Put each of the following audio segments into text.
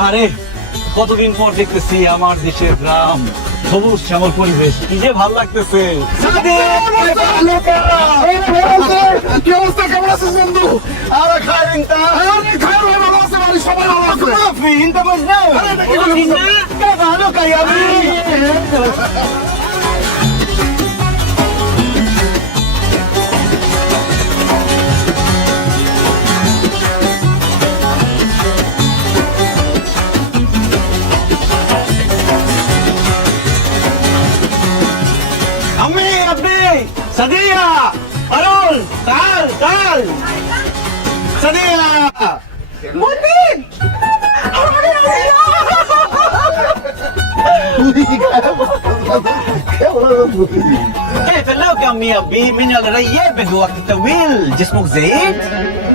আরে কতদিন পর দেখতেছি আমার দেশের গ্রাম, সবুজ শ্যামল পরিবেশ, কি যে ভালো লাগতেছে। কি অবস্থা, কেমন আছিস বন্ধু? আরে খাইরিং তা ভালো আছে, বাড়ি সবাই ভালো আছে। ফিন তা বস না, আরে এটা কি বলছিস? কে ভালো কাই আমি। আমি আপনি সাদিয়া আরুল তাল তাল সাদিয়া মতিন, আরে كيف لو كان بي من الريال بده وقت طويل جسمك زايد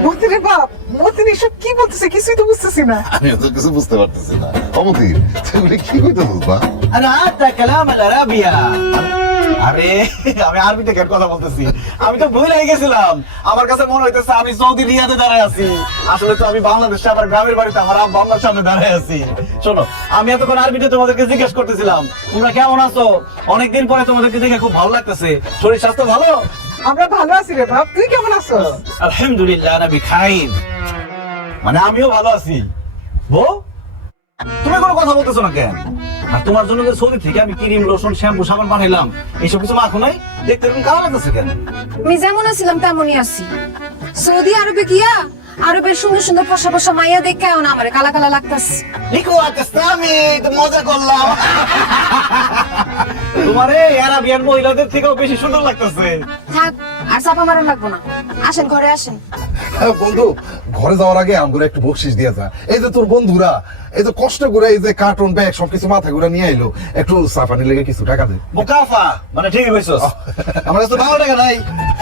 মতিনের বাপ, মতিন এসব কি বলতেছে কিছুই তো বুঝতেছি না। আমি তো কিছু বুঝতে পারতেছি না। অমতির তুই কি কইতেছিস বা? انا حتى كلام العربية আরে আমি আরবিতে কেন কথা বলতেছি, আমি তো ভুল হয়ে গেছিলাম। আমার কাছে মনে হইতেছে আমি সৌদি রিয়াদে দাঁড়ায় আছি, আসলে তো আমি বাংলাদেশে আমার গ্রামের বাড়িতে আমার আব্বা আম্মার সামনে দাঁড়ায় আছি। শোনো, আমি এতক্ষণ আরবিতে তোমাদেরকে জিজ্ঞেস করতেছিলাম তোমরা কেমন আছো, অনেকদিন পরে তোমাদেরকে দেখে খুব ভালো লাগতেছে, শরীর স্বাস্থ্য ভালো? আমরা ভালো আছি রে বাপ, তুই কেমন আছো? আলহামদুলিল্লাহ নবী খাইর, মানে আমিও ভালো আছি। বউ, তুমি কোনো কথা বলতেছো না কেন? আর তোমার জন্য যে সৌদি থেকে আমি ক্রিম লোশন শ্যাম্পু সাবান বানাইলাম, এইসব কিছু মাখো নাই, দেখতে এরকম কালো লাগতেছে কেন? আমি যেমন আছিলাম তেমনই আছি। সৌদি আরবে গিয়া আরবের সুন্দর সুন্দর ফসা ফসা মাইয়া দেখে এখন আমার কালা কালা লাগতাছে। নিকো আকাস্তামি, তো মজা করলাম। তোমার এই আরাবিয়ান মহিলাদের থেকেও বেশি সুন্দর লাগতেছে। থাক, আর চাপা মারণ লাগবো না, আসেন ঘরে আসেন। বন্ধু, ঘরে যাওয়ার আগে আমগুলো একটু বকশিস দিয়ে যা। এই যে তোর বন্ধুরা এই যে কষ্ট করে এই যে কার্টুন ব্যাগ সবকিছু মাথা ঘুরে নিয়ে আইলো, একটু সাফানি লেগে কিছু টাকা দে। মুকাফা মানে ঠিকই কইছস, আমার কাছে বাংলা টাকা নাই।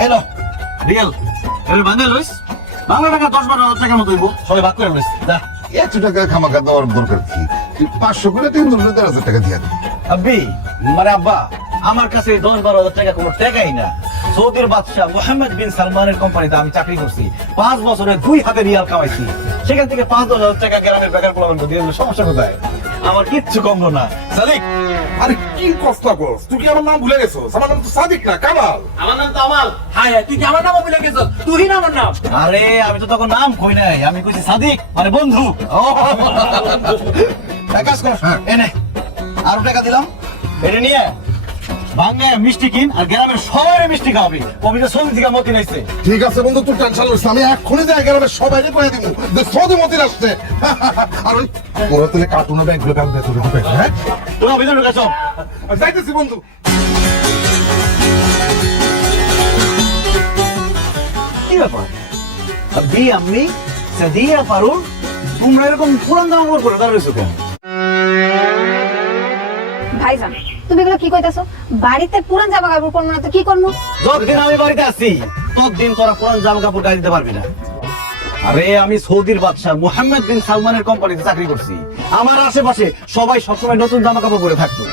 এলো রিয়েল এর বাংলা লইস, বাংলা টাকা 10-12 টাকার মতো হইব, সবাই ভাগ করে লইস। দা 100 টাকা খামাখা দেওয়ার দরকার কি? তুই 500 করে 3,000 টাকা দিয়ে দে। আব্বি মানে আব্বা, আমার কাছে 10-12 টাকা কোনো টাকাই না। সৌদির বাদশাহ মোহাম্মদ বিন সালমানের কোম্পানিতে আমি চাকরি করছি, 5 বছরে 2 হাতে রিয়াল কামাইছি, সেখান থেকে 5-10 টাকা গ্রামের বেকার পোলাপানকে দিয়ে দিলে সমস্যা কোথায়? আমার কিচ্ছু কমলো না। সাদিক, আরে কি কষ্ট করছ, তুই কি আমার নাম ভুলে গেছো? আমার নাম তো সাদিক না, কামাল। আমার নাম তো আমাল। হায় হায়, তুই কি আমার নামও ভুলে গেছ? তুই না আমার নাম। আরে আমি তো তখন নাম কই নাই, আমি কইছি সাদিক মানে বন্ধু। এক কাজ কর, এনে আরো টাকা দিলাম, এটা নিয়ে ভাঙে মিষ্টি কিন, আর গ্রামের সবাই মিষ্টি খাওয়াবি। কবিতা সৌদি থেকে মতি নাইছে। ঠিক আছে বন্ধু, তুই টেনশন করিস না, আমি এক্ষুনি যাই গ্রামের সবাইকে কয়ে দিব যে সৌদি মতির আসছে। আর ওই তোরা তুই কার্টুনের ব্যাগগুলো কাম দে তোর হবে। হ্যাঁ তোরা ভিতরে ঢুকে সব আমি যাইতেছি বন্ধু। কি ব্যাপার? আব্বি আম্মি সাদিয়া পারুল, তোমরা এরকম পুরান জামা কাপড় পরে দাঁড়িয়েছো কেন? ভাইজান, তুমি এগুলো কি কইতাছো? বাড়িতে পুরান জামা কাপড় পরবো না তো কি করবো? যতদিন আমি বাড়িতে আছি ততদিন তোরা পুরান জামা কাপড় গায়ে দিতে পারবি না। আরে আমি সৌদির বাদশাহ মোহাম্মদ বিন সালমানের কোম্পানিতে চাকরি করছি, আমার আশেপাশে সবাই সবসময় নতুন জামা কাপড় পরে থাকতো।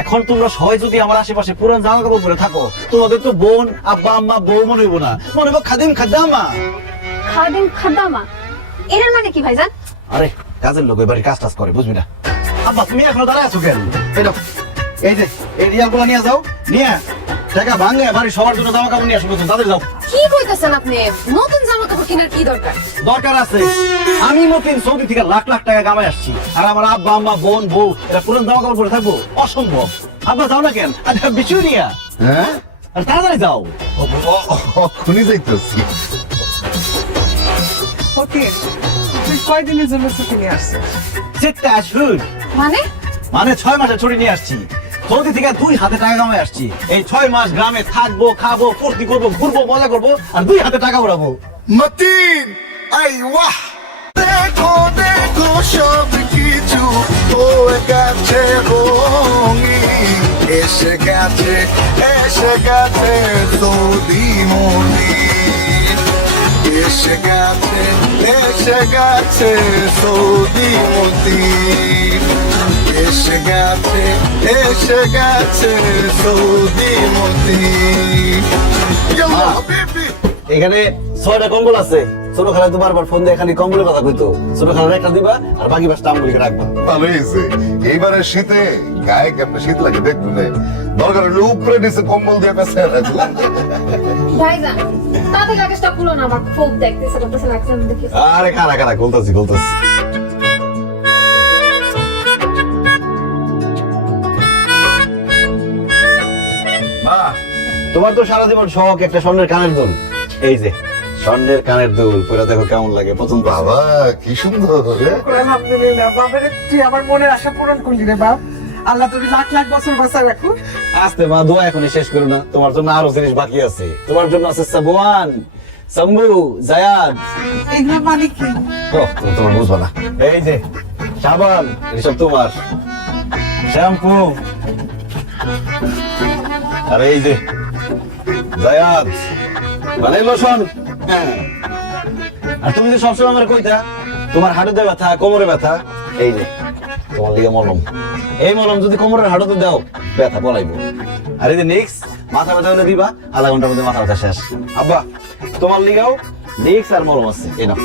এখন তোমরা সবাই যদি আমার আশেপাশে পুরান জামা কাপড় পরে থাকো, তোমাদের তো বোন আব্বা আম্মা বউ মনে হইব না, মনে হইব খাদিম খাদ্দামা। খাদিম খাদ্দামা, এর মানে কি ভাইজান? আরে কাজের লোক এবারে কাজ টাজ করে, বুঝবি না। আব্বা তুমি এখনো দাঁড়ায় আছো কেন? এই নাও, এই যে এই রিয়ালগুলো নিয়ে যাও, নিয়ে টাকা ভাঙে বাড়ি সবার জন্য জামা কাপড় নিয়ে আসো, তাদের যাও। কি কইতাছেন আপনি? নতুন জামা কাপড় কেনার কি দরকার? দরকার আছে, আমি মতিন সৌদি থেকে লাখ লাখ টাকা কামাই আসছি, আর আমার আব্বা আম্মা বোন বউ এরা পুরান জামা কাপড় পরে থাকবো? অসম্ভব। আব্বা যাও না কেন? আচ্ছা বিছু নিয়া, হ্যাঁ আর তাড়াতাড়ি যাও। এক্ষুনি যাইতেছি। মতিন, তুই কয়দিনের জন্য ছুটি নিয়ে আসছিস? 6 আশহুর মানে? মানে 6 মাসের ছুটি নিয়ে আসছি, সৌদি থেকে 2 হাতে টাকা কামাই আসছি। এই 6 মাস গ্রামে থাকবো, খাবো, ফুর্তি করবো, ঘুরবো, মজা করবো, আর 2 হাতে টাকা উড়াবো। মতিন আইওয়া, দেখো দেখো সব কিছু হয়ে গেছে রঙিন, এসে গেছে সৌদি মতিন, এসে গেছে সৌদি মতিন, এসে গেছে সৌদি মতিন। ইয়া হাবিবি এখানে 6টা কম্বল আছে। ছোট খালা তো বারবার ফোন দিয়ে খালি কম্বলের কথা কইতো। ছোট খালার একটা দিবা আর বাকি 5টা আমগুলিকে রাখবা। ভালো হয়েছে। এইবারে শীতে গায়ে কেমন শীত লাগে দেখবো না, দরকার হলে উপরে নিচে কম্বল দিয়ে পেঁচে রাখবো। ভাইজান তাতে লাগেজটা খুলো না, আমার ফোন দেখতেছে করতেছে লাগছে আমি দেখি। আরে কারা কারা খুলতাছি। মা, তোমার তো সারা জীবন শখ একটা স্বর্ণের কানের দুল। এই যে স্বর্ণের কানের দুল, পুরো দেখো কেমন লাগে, পছন্দ? বাবা কি সুন্দর। আলহামদুলিল্লাহ বাবারে, তুই আমার মনের আশা পূরণ করলি রে বাপ। আল্লাহ তোর লাখ লাখ বছর বাঁচায় রাখুন। আস্তে মা, দোয়া এখনই শেষ করো না, তোমার জন্য আরো জিনিস বাকি আছে। তোমার জন্য আছে সাবওয়ান, সাম্বু, জায়াদ। এগুলো মানে কি? তোমার বুঝবা না। এই যে সাবান, এসব তোমার। শ্যাম্পু, আর এই যে জায়াদ মানে লোশন। হ্যাঁ, আর তুমি যে সবসময় আমার কইতা তোমার হাঁটুতে ব্যথা, কোমরে ব্যথা, এই যে তোমার লিগে মলম। এই মলম যদি কোমরের হাঁটুতে দাও ব্যথা পলাইবো। আর এই যে নিক্স, মাথা ব্যথা হলে দিবা, আধা ঘন্টার মধ্যে মাথা ব্যথা শেষ। আব্বা তোমার লিগাও নিক্স আর মলম আছে, এই নাও।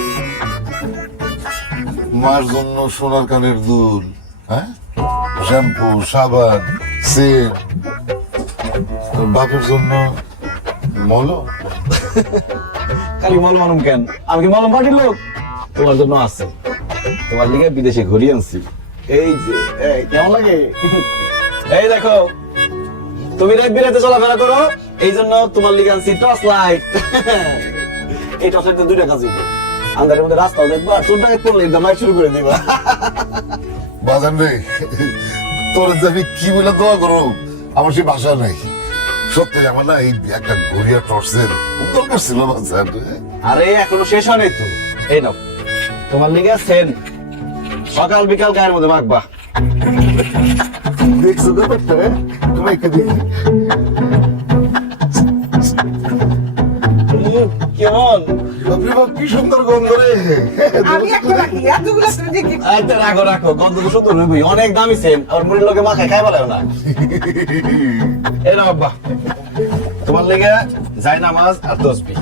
মার জন্য সোনার কানের দুল, হ্যাঁ, শ্যাম্পু, সাবান, সেন্ট। বাপের জন্য মলম। খালি মলম আনুম কেন? আমি কি মলম পাটির লোক? তোমার জন্য আছে, তোমার লিগে বিদেশে ঘুরিয়ে আনছি। এই যে কেমন লাগে? এই দেখো, তুমি রাত বিরাতে চলাফেরা করো, এই জন্য তোমার লিগে আনছি টর্চ লাইট। এই টর্চ লাইট 2টা কাজ হইবে, আন্ধারের মধ্যে রাস্তাও দেখবা, আর চোর ডাকাত পড়লে একদম লাইট শুরু করে দিবা। বাজান রে, তোর যে আমি কি বলে দোয়া করো, আমার সেই ভাষা নাই। সত্যি আমার না এই একটা ঘুরিয়া টর্চের দরকার ছিল বাজান। আরে এখনো শেষ হয় নাই তো। এই নাও তোমার লিগে সেন, সকাল বিকাল গায়ের মধ্যে মাখবা। দেখছো ব্যাপারটা? তুমি একটা দেখি। কেমন? বাপরে বাপ, কি সুন্দর গন্ধ রে। আমি একটা রাখি, এতগুলো তুই দেখি। আচ্ছা রাখো রাখো, গন্ধ তো সুন্দর হইবই, অনেক দামি সেম। আর মুড়ির লোকে মাখায় খাই বলে না। এই নাও আব্বা, তোমার লেগে যাই নামাজ আর তসবিহ।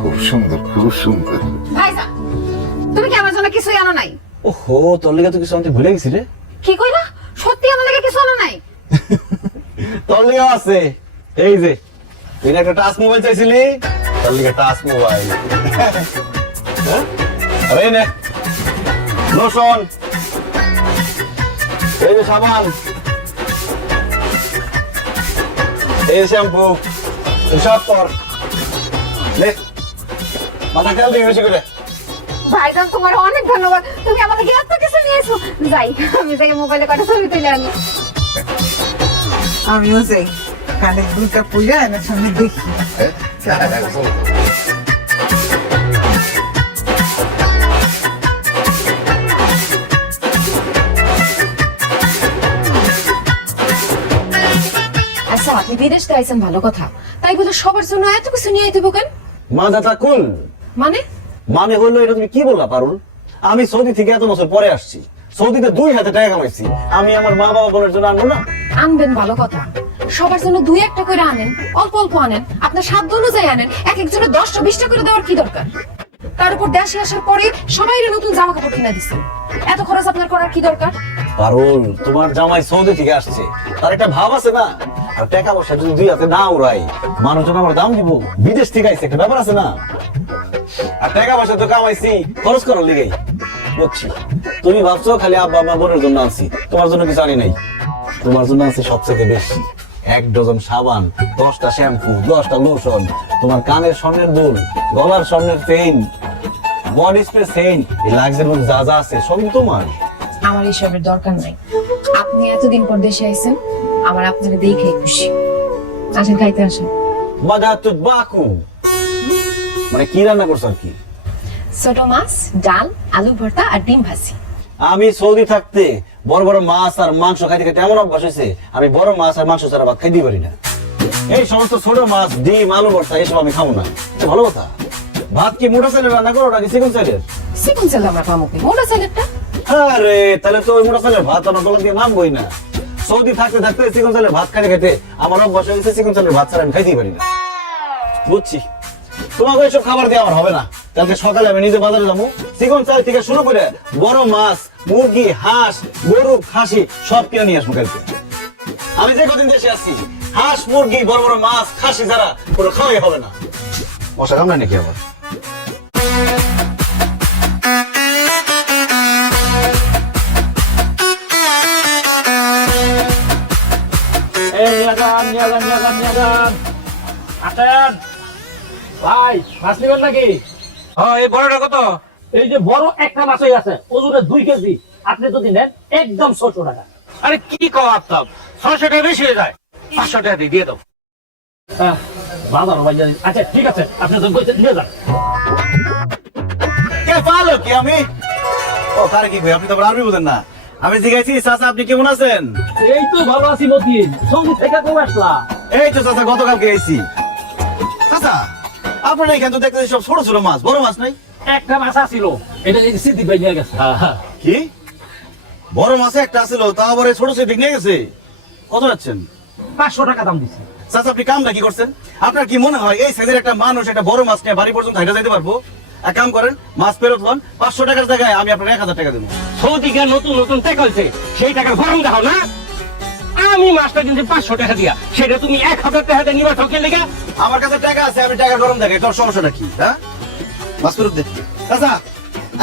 খুব সুন্দর, খুব সুন্দর। ভাইজান তুমি কি আমার জন্য কিছুই আনো নাই? ওহো, তোর লেগে তো কিছু আনতে ভুলে গেছি রে। কি কইলা? সত্যি আমার লাগে কিছু আনো নাই? তোর লেগে আছে, এই যে তুই না একটা টাচ মোবাইল চাইছিলি, তোর লেগে টাচ মোবাইল। আরে নে লোশন, এই যে সাবান, এই যে শ্যাম্পু, সব তোর। নে মাথা তেল দিয়ে বেশি করে। ভাইজান তোমার অনেক ধন্যবাদ, তুমি আমাকে এত কিছু নিয়েছো। যাই আমি যাই মোবাইলে কটা ছবি তুলে আনি। আমিও যাই, কানে দুলটা পুজা এনার সামনে দেখি। আচ্ছা আপনি বিদেশ থেকে আইছেন ভালো কথা, তাই বলে সবার জন্য এত কিছু নিয়ে আইতে কেন? মাথাটা কুল। মানে? মানে হলো, এটা তুমি কি বললা পারুল? আমি সৌদি থেকে এত বছর পরে আসছি, সৌদিতে 2 হাতে টাকা কামাইছি, আমি আমার মা বাবা বোনের জন্য আনবো না? আনবেন ভালো কথা, সবার জন্য 2-1টা করে আনেন, অল্প অল্প আনেন, আপনার সাধ্য অনুযায়ী আনেন। এক একজনের 10টা 20টা করে দেওয়ার কি দরকার? তার উপর দেশে আসার পরে সবাই নতুন জামা কাপড় কিনা দিচ্ছে, এত খরচ আপনার করার কি দরকার? পারুল, তোমার জামাই সৌদি থেকে আসছে, তার একটা ভাব আছে না? আর টাকা পয়সা যদি 2 হাতে না উড়াই, মানুষজন আমার দাম দিব। বিদেশ থেকে আইছে, একটা ব্যাপার আছে না? আর টাকা পয়সা তো কামাইছি খরচ করার লিগেই, বুঝছি। তুমি ভাবছো খালি আব্বা মা বোনের জন্য আনছি, তোমার জন্য কিছু আনি নাই। তোমার জন্য আনছি সবচেয়ে বেশি, 1 ডজন সাবান, 10টা শ্যাম্পু, 10টা লোশন, তোমার কানের স্বর্ণের দুল, গলার স্বর্ণের চেইন, বডি স্প্রে সেন্ট, এই লাক্সের মধ্যে যা যা আছে সবই তোমার। আমার এসবের দরকার নাই, আপনি এতদিন পর দেশে আইছেন, আমার আপনাকে দেখে খুশি। আসেন খাইতে আসেন। বাদাতুত বাকু মানে কি রান্না করছো আর কি? ছোট মাছ, ডাল, আলু ভর্তা আর ডিম ভাজি। আমি সৌদি থাকতে বড় বড় মাছ আর মাংস খাইতে খাইতে এমন অভ্যাস হয়েছে, আমি বড় মাছ আর মাংস ছাড়া ভাত খাইতে পারি না। এই সমস্ত ছোট মাছ, ডিম, আলু ভর্তা এসব আমি খাবো না। এটা ভালো কথা। ভাত কি মোটা চালের রান্না করো নাকি চিকন চালের? চিকন চাল আমরা পাবো কি? মোটা চালেরটা। আরে তাহলে তো ওই মোটা চালের ভাত আমার দোকান দিয়ে নামবই না। সৌদি থাকতে থাকতে চিকন চালের ভাত খাইতে খাইতে আমার অভ্যাস হয়ে গেছে, চিকন চালের ভাত ছাড়া আমি খাইতেই পারি না। বুঝছি, তোমাকে এসব খাবার দিয়ে আমার হবে না। কালকে সকালে আমি নিজে বাজারে যাবো, চিকন চাল থেকে শুরু করে বড় মাছ, মুরগি, হাঁস, গরু, খাসি সব কিনে নিয়ে আসবো কালকে। আমি যে কদিন দেশে আসছি, হাঁস, মুরগি, বড় বড় মাছ, খাসি ছাড়া পুরো খাওয়াই হবে না। মশা কামড়ায় নাকি আবার? ভাই মাছ নিবেন নাকি? হ্যাঁ, এই বড়টা কত? এই যে বড় একটা মাছই আছে, ওজনে 2 কেজি। আপনি যদি নেন একদম 600 টাকা। আরে কি কও আপনার? 600 টাকা বেশি হয়ে যায়। 500 টাকা দিয়ে দাও। বাজার ভাই জানি। আচ্ছা ঠিক আছে, আপনি যখন কইতে দিয়ে যান। কে পালো কি আমি? ও তার কি কই, আপনি তো আবার আরবি বুঝেন না। আমি জিজ্ঞাসি, চাচা আপনি কেমন আছেন? এই তো ভালো আছি মতিন। সঙ্গীত থেকে কবে আসলা? এই তো চাচা গতকালকে এসেছি। চাচা আপনার এখানে তো দেখতেছি সব ছোট ছোট মাছ, বড় মাছ নাই। একটা মাছ আছিল, এটা এই সিদ্দিক ভাই নিয়ে গেছে। কি বড় মাছ একটা ছিল, তা আবার এই ছোট ছোট দিক নিয়ে গেছে? কত যাচ্ছেন? 500 টাকা দাম দিছে। চাচা আপনি কামটা কি করছেন? আপনার কি মনে হয় এই সাইজের একটা মানুষ একটা বড় মাছ নিয়ে বাড়ি পর্যন্ত হাইটা যাইতে পারবো? এক কাম করেন, মাছ ফেরত লন, 500 টাকার জায়গায় আমি আপনার 1000 টাকা দেবো। সৌদিকে নতুন নতুন টাকা হয়েছে, সেই টাকার গরম দাও না। আমি মাছটা কিনছি 500 টাকা দিয়া, সেটা তুমি 1000 টাকা দিয়ে নিবা ঠকে লেগে। আমার কাছে টাকা আছে, আমি টাকা গরম দেখাই, তোর সমস্যাটা কি? হ্যাঁ, মাছ ফেরত দে। চাচা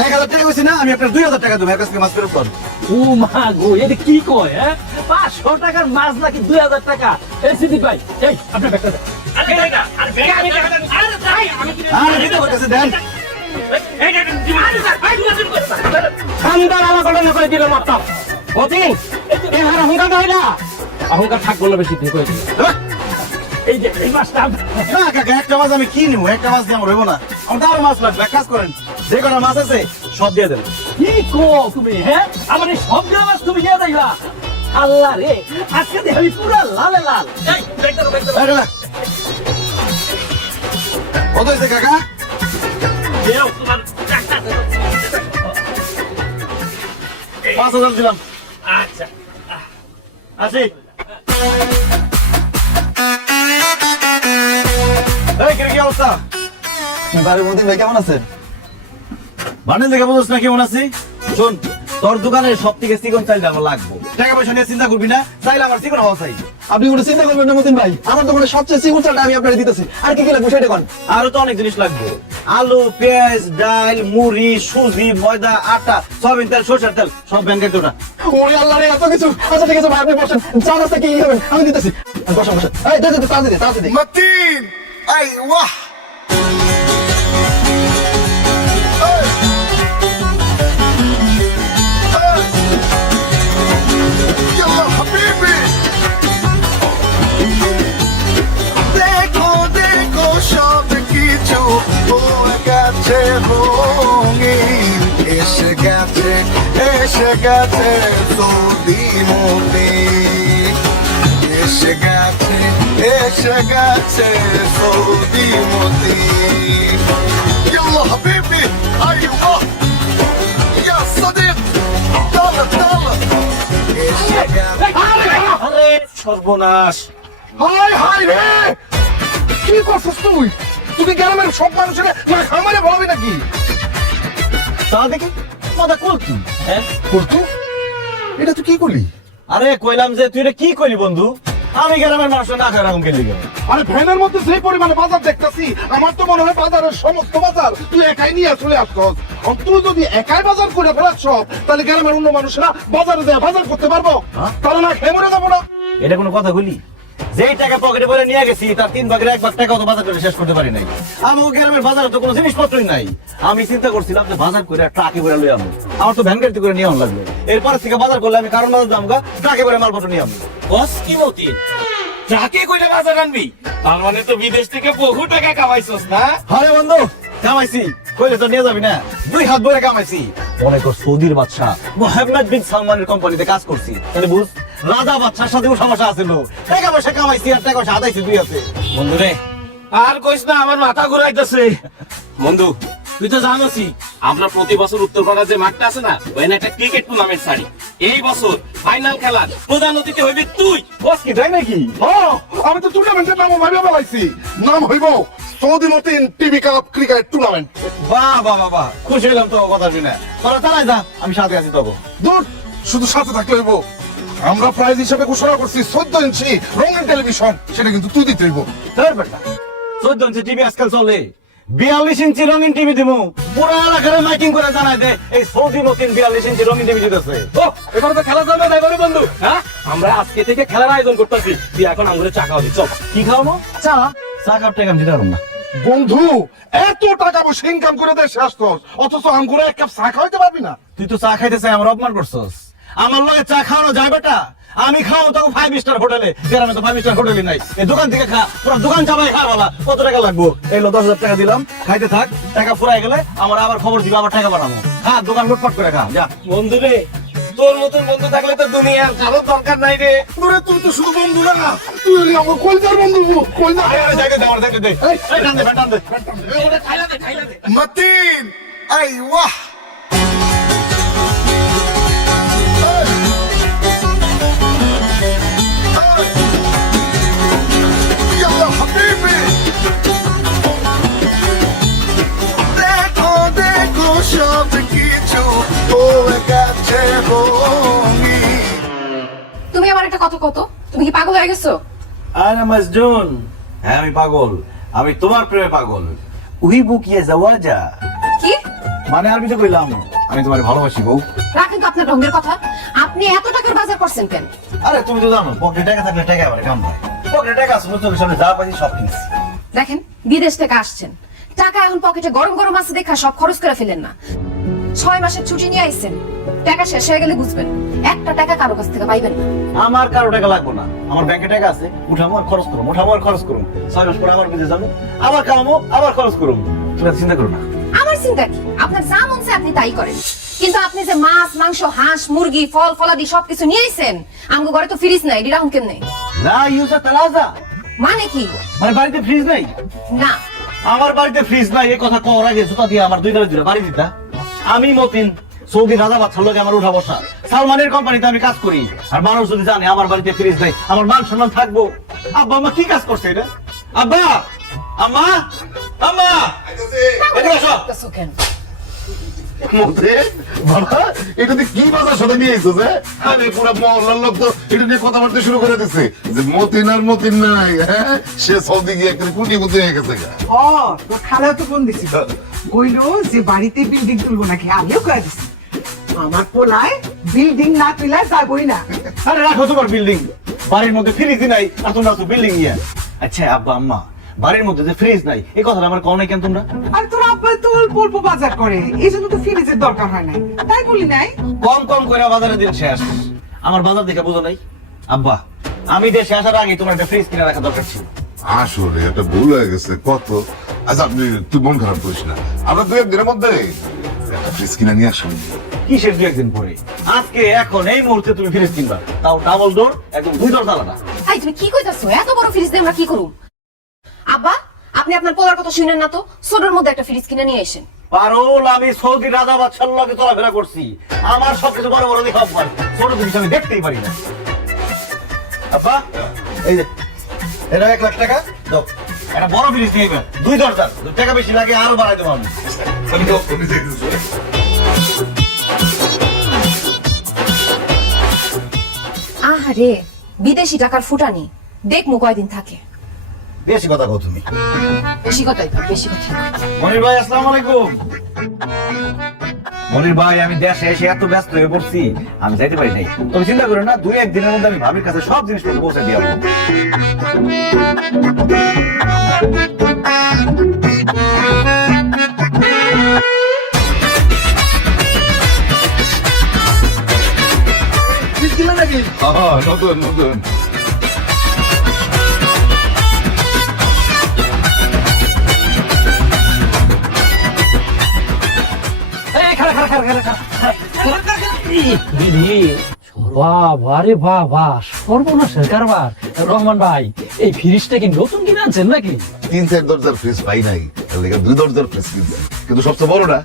1000 টাকা হয়েছে না, আমি আপনার 2000 টাকা দেবো, এর কাছ থেকে মাছ ফেরত কর। ও মা গো, এটা কি কয়? হ্যাঁ, 500 টাকার মাছ নাকি 2000 টাকা? এই সিদ্দিক ভাই, এই আপনার ব্যাগটা দেন। আরে ব্যাগটা, আরে ব্যাগ আমি টাকা দেন। আরে ভাই আমি আরে দিতে ওর কাছে দেন। এই দেখেন খান্দার আলা করে করে দিল মাত্র অতীন। এই হার অহংকার হয় না, অহংকার থাকবো না বেশি ঠিক হয়েছে। এই যে এই মাছটা না কাকা, একটা মাছ আমি কি নিবো? একটা মাছ দিয়ে আমার হইব না, আমার তো আরো মাছ লাগবে। এক কাজ করেন, যে কটা মাছ আছে সব দিয়ে দেন। কি কো তুমি? হ্যাঁ, আমার এই সব মাছ তুমি নিয়ে যাইবা? আল্লাহ রে, আজকে দেখি আমি পুরা লালে লাল। এই ব্যাগ ধরো, ব্যাগ ধরো। এই দাদা, কত হয়েছে কাকা? দেও তোমার টাকা দেও। 5000 দিলাম। আচ্ছা আসি। এই কি কি অবস্থা? বাড়ির মধ্যে ভাই কেমন আছেন? বান্ডেল দেখে বুঝছ না কেমন আছি? শোন, তোর দোকানের সব থেকে চিকন চাইলে আমার লাগবে। টাকা পয়সা নিয়ে চিন্তা করবি না, চাইলে আমার চিকন হওয়া চাই। আপনি কোনো চিন্তা করবেন না মতিন ভাই, আমার দোকানে সবচেয়ে চিকুন চালটা আমি আপনাকে দিতেছি। আর কি কি লাগবে সেটা কোন? আরো তো অনেক জিনিস লাগবে, আলু, পেঁয়াজ, ডাল, মুড়ি, সুজি, ময়দা, আটা, সয়াবিন তেল, সরষের তেল, সব ব্যাংকের তোটা। ওরে আল্লাহ রে, এত কিছু! আচ্ছা ঠিক আছে ভাই, আপনি বসেন, চা নাস্তা কি হবে আমি দিতেছি। বসেন বসেন। এই দে দে, তাড়াতাড়ি তাড়াতাড়ি। متين ايوه يلا حبيبي দেখো দেখো সব কিছু হয়ে গেছে রঙিন এসে গেছে সৌদি মতি এসে গেছে সৌদি মতি يلا حبيبي ايوه يا صديق طلع এসে গেছে আরে সর্বনাশ! হাই হাই রে, কি করছিস তুই? তুই গ্রামের সব মানুষের না খামারে বলবি নাকি? তা দেখি মাথা কলকি। হ্যাঁ করতু এটা তুই কি করলি? আরে কইলাম যে তুই এটা কি করলি বন্ধু? আমি গ্রামের মানুষ না খাই এরকম কেলি। আরে ভ্যানের মধ্যে যে পরিমাণে বাজার দেখতেছি, আমার তো মনে হয় বাজারের সমস্ত বাজার তুই একাই নিয়ে চলে আসছস। আর তুই যদি একাই বাজার করে ফেলাচ্ছ, তাহলে গ্রামের অন্য মানুষরা বাজারে যায় বাজার করতে পারবো? তাহলে না খেয়ে মরে যাবো না? এটা কোনো কথা বলি? যেই টাকা পকেটে ভরে নিয়ে গেছি তার 3 ভাগের 1 ভাগ টাকা তো বাজার করে শেষ করতে পারি নাই। আমি গ্রামের বাজারে তো কোনো জিনিসপত্রই নাই। আমি চিন্তা করছিলাম যে বাজার করে ট্রাকে করে লই আমু, আমার তো ভ্যান গাড়িতে করে নিয়ে আন লাগবে। এরপর থেকে বাজার করলে আমি কারণ বাজার দামগা ট্রাকে করে মালপত্র নিয়ে আমু। বস কি মতিন, যাকে কইলে বাজার আনবি? তার মানে তো বিদেশ থেকে বহু টাকা কামাইছস না? আরে বন্ধু কামাইছি, কইলে তো নিয়ে যাবি না? 2 হাত ভরে কামাইছি। অনেক সৌদির বাদশা মোহাম্মদ বিন সালমানের কোম্পানিতে কাজ করছি, তাহলে বুঝ রাজা বাদশার সাথে উঠা বসা আছিল। টাকা পয়সা কামাইছি আর টাকা পয়সা আদাইছি 2 হাতে। বন্ধু রে, আর কইস না, আমার মাথা ঘুরাইতেছে। বন্ধু তুই তো জানোসই আমরা প্রতি বছর উত্তরপাড়া যে মাঠটা আছে না, ওখানে একটা ক্রিকেট টুর্নামেন্ট ছাড়ি। এই বছর ফাইনাল খেলার প্রধান অতিথি হইবি তুই। বস কি তাই নাকি? আমি তো টুর্নামেন্টের নামও ভাবে বলাইছি। নাম হইব Saudi Matin TV cup cricket tournament. বাহ বাহ বাহ বাহ, খুশি হলাম তো কথা শুনে। তোরা চালাই যা, আমি সাথে আছি তখন। দূর, শুধু সাথে থাকলে হইব। আমরা প্রাইজ হিসেবে ঘোষণা করছি 14 ইঞ্চি রঙিন টেলিভিশন, সেটা কিন্তু তুই দিতে হইব। 14 ইঞ্চি টিভি আজকাল চলে, 42 ইঞ্চি রঙিন টিভি দিমু। পুরো এলাকায় মাইকিং করে জানাই দে এই সৌদি মতিন 42 ইঞ্চি রঙিন টিভি দিতেছে। ও এবার তো খেলা যাবে না এবারে বন্ধু। হ্যাঁ আমরা আজকে থেকে খেলার আয়োজন করতেছি, তুই এখন আমাদের চা খাওয়াবি। চল। কি খাওয়াবো? চা। চা কাপ টাকা আমি দিতে পারবো না। বন্ধু, এত টাকা পয়সা ইনকাম করে দেশে আসছস, অথচ আমগুলো এক কাপ চা খাওয়াইতে পারবি না? তুই তো চা খাইতে চাই, আমার অপমান করছস। আমার লগে চা খাওয়ানো যায় বেটা? আমি খাও তখন 5 স্টার হোটেলে, গ্রামে তো 5 স্টার হোটেলই নাই। এই দোকান থেকে খা, পুরো দোকান চাপাই খা বলা। কত টাকা লাগবো? এই লো 10,000 টাকা দিলাম, খাইতে থাক। টাকা ফুরাই গেলে আমার আবার খবর দিবে, আবার টাকা বানাবো। খা, দোকান লুটপাট করে খা, যা। বন্ধু রে, তোর মতন বন্ধু থাকলে তো দুনিয়ার কারোর দরকার নাই রে। তোরে তুই তো শুধু বন্ধু না, তুই হলি আমার কলজার বন্ধু। কলজার যাইতে দে, আমার যাইতে দে। এই টান দে, টান দে। মতিন, আই ওয়াহ। يلا حبيبي দেখো দেখো সব কিছু হয়ে গেছে রঙিন। তুমি আমার একটা কথা কত, তুমি কি পাগল হয়ে গেছো? আরে মাজনুন, হ্যাঁ আমি পাগল, আমি তোমার প্রেমে পাগল। উহিবু কিয়ে যাওয়াজা, কি মানে আরবিতে কইলাম আমি তোমার ভালোবাসি বউ। রাখেন তো আপনার ঢঙ্গের কথা। আপনি এত টাকার বাজার করছেন কেন? আরে তুমি তো জানো পকেটে টাকা থাকলে টাকা আবার কাম হয়। পকেটে টাকা আছে, চোখের সামনে যা পাইছি সব কিনছি। দেখেন, বিদেশ থেকে আসছেন, টাকা এখন পকেটে গরম গরম আছে দেখা সব খরচ করে ফেলেন না। 6 মাসের ছুটি নিয়ে আইছেন, টাকা শেষ হয়ে গেলে বুঝবেন একটা টাকা কারো কাছ থেকে পাইবেন না। আমার কারো টাকা লাগবে না, আমার ব্যাংকে টাকা আছে, উঠামো আর খরচ করুম, উঠামো আর খরচ করুম। 6 মাস পরে আবার বিদেশ যাবো, আবার কামাবো, আবার খরচ করুম। তুমি চিন্তা করো না। আমার চিন্তা কি? আপনার যা মন চায় আপনি তাই করেন, কিন্তু আপনি যে মাছ মাংস হাঁস মুরগি ফল ফলাদি সবকিছু নিয়ে আইছেন, আমগো ঘরে তো ফ্রিজ নাই, এটা রাখুন কেমনে? না ইউসা তালাজা, মানে কি? মানে বাড়িতে ফ্রিজ নাই? না, আমার বাড়িতে ফ্রিজ নাই এই কথা কওয়ার আগে জুতা দিয়ে আমার 2 দিন বাড়ি দিতা। আমি মতিন সৌদি রাজা বাদশার লগে আমার উঠা বসা, সালমানের কোম্পানিতে আমি কাজ করি। আর মানুষ যদি জানে আমার বাড়িতে ফ্রিজ নাই, আমার মান সম্মান থাকবো? আব্বা আম্মা কি কাজ করছে এটা? আব্বা আম্মা আম্মা এদিকে আসো। কসু কেন? মতে বাবা, এটা দিয়ে কি বাজার সাথে নিয়ে এসেছো যে? আরে পুরো মহল্লার লোক তো এটা নিয়ে কথাবার্তা শুরু করে দিচ্ছে যে মতিন আর মতিন নাই, হ্যাঁ সে সৌদি গিয়ে একটা কুটিপতি হয়ে গেছে গা। ও তোর খালা তো ফোন দিছিল, কইলো যে বাড়িতে বিল্ডিং তুলবো নাকি। আমিও কয়ে দিছি আমার পোলায় বিল্ডিং না তুলে যাবই না। আরে রাখো তোমার বিল্ডিং, বাড়ির মধ্যে ফ্রিজ নাই আর তোমরা তো বিল্ডিং ইয়া। আচ্ছা আব্বা আম্মা, বাড়ির মধ্যে যে ফ্রিজ নাই এই কথাটা আমার কও নাই কেন তোমরা? আর তোর আব্বা তো অল্প অল্প বাজার করে, এই জন্য তো ফ্রিজের দরকার হয় না, তাই বলি নাই। কম কম করে বাজারে দিন শেষ, আমার বাজার দেখে বুঝো নাই? আব্বা আমি দেশে আসার আগে তোমার একটা ফ্রিজ কিনে রাখা দরকার ছিল। আসলে এটা ভুল হয়ে গেছে কত। আচ্ছা আপনি তুই মন খারাপ করিস না, আমরা 2-1 দিনের মধ্যে একটা ফ্রিজ কিনে নিয়ে আসুন। কিসের 2-1 দিন পরে? আজকে এখন এই মুহূর্তে তুমি ফ্রিজ কিনবা, তাও ডাবল ডোর, একদম 2 দরজা আলাদা। এই তুমি কি কইতাছো? এত বড় ফ্রিজ দিয়ে আমরা কি করব? আব্বা আপনি আপনার পোলার কথা শুনেন না তো, ছোটর মধ্যে একটা ফ্রিজ কিনে নিয়ে আসেন। পারুল আমি সৌদি রাজা বাদশার লগে চলাফেরা করছি, আমার সবকিছু বড় বড় দেখা অভ্যাস, ছোট জিনিস আমি দেখতেই পারি না। আব্বা এই যে এটা 1 লাখ টাকা দাও, একটা বড় ফ্রিজ নিয়ে আইবা, 2 দরজা, টাকা বেশি লাগে আরো বাড়াই দেবো আমি। আহারে বিদেশি টাকার ফুটানি, দেখমু কয়দিন থাকে। বেশি কথা কও তুমি। বেশি কথাই তো, বেশি কথা। মনির ভাই আসসালামু আলাইকুম। মনির ভাই আমি দেশে এসে এত ব্যস্ত হয়ে পড়ছি আমি যাইতে পারি নাই। তুমি চিন্তা করো না, 2-1 দিনের মধ্যে আমি ভাবির কাছে সব জিনিসপত্র পৌঁছে দিয়ে আসবো। নতুন নতুন এই খাড়া খাড়া খাড়া খাড়া খাড়া। বাবা রে বাবা, সর্বনাশের কারবার। রহমান ভাই এই ফ্রিজটা কি নতুন কিনে আনছেন নাকি? 3-4 দরজার ফ্রিজ পাই নাই, তার লেগে 2 দরজার ফ্রিজ কিনছি। কিন্তু সবচেয়ে বড় না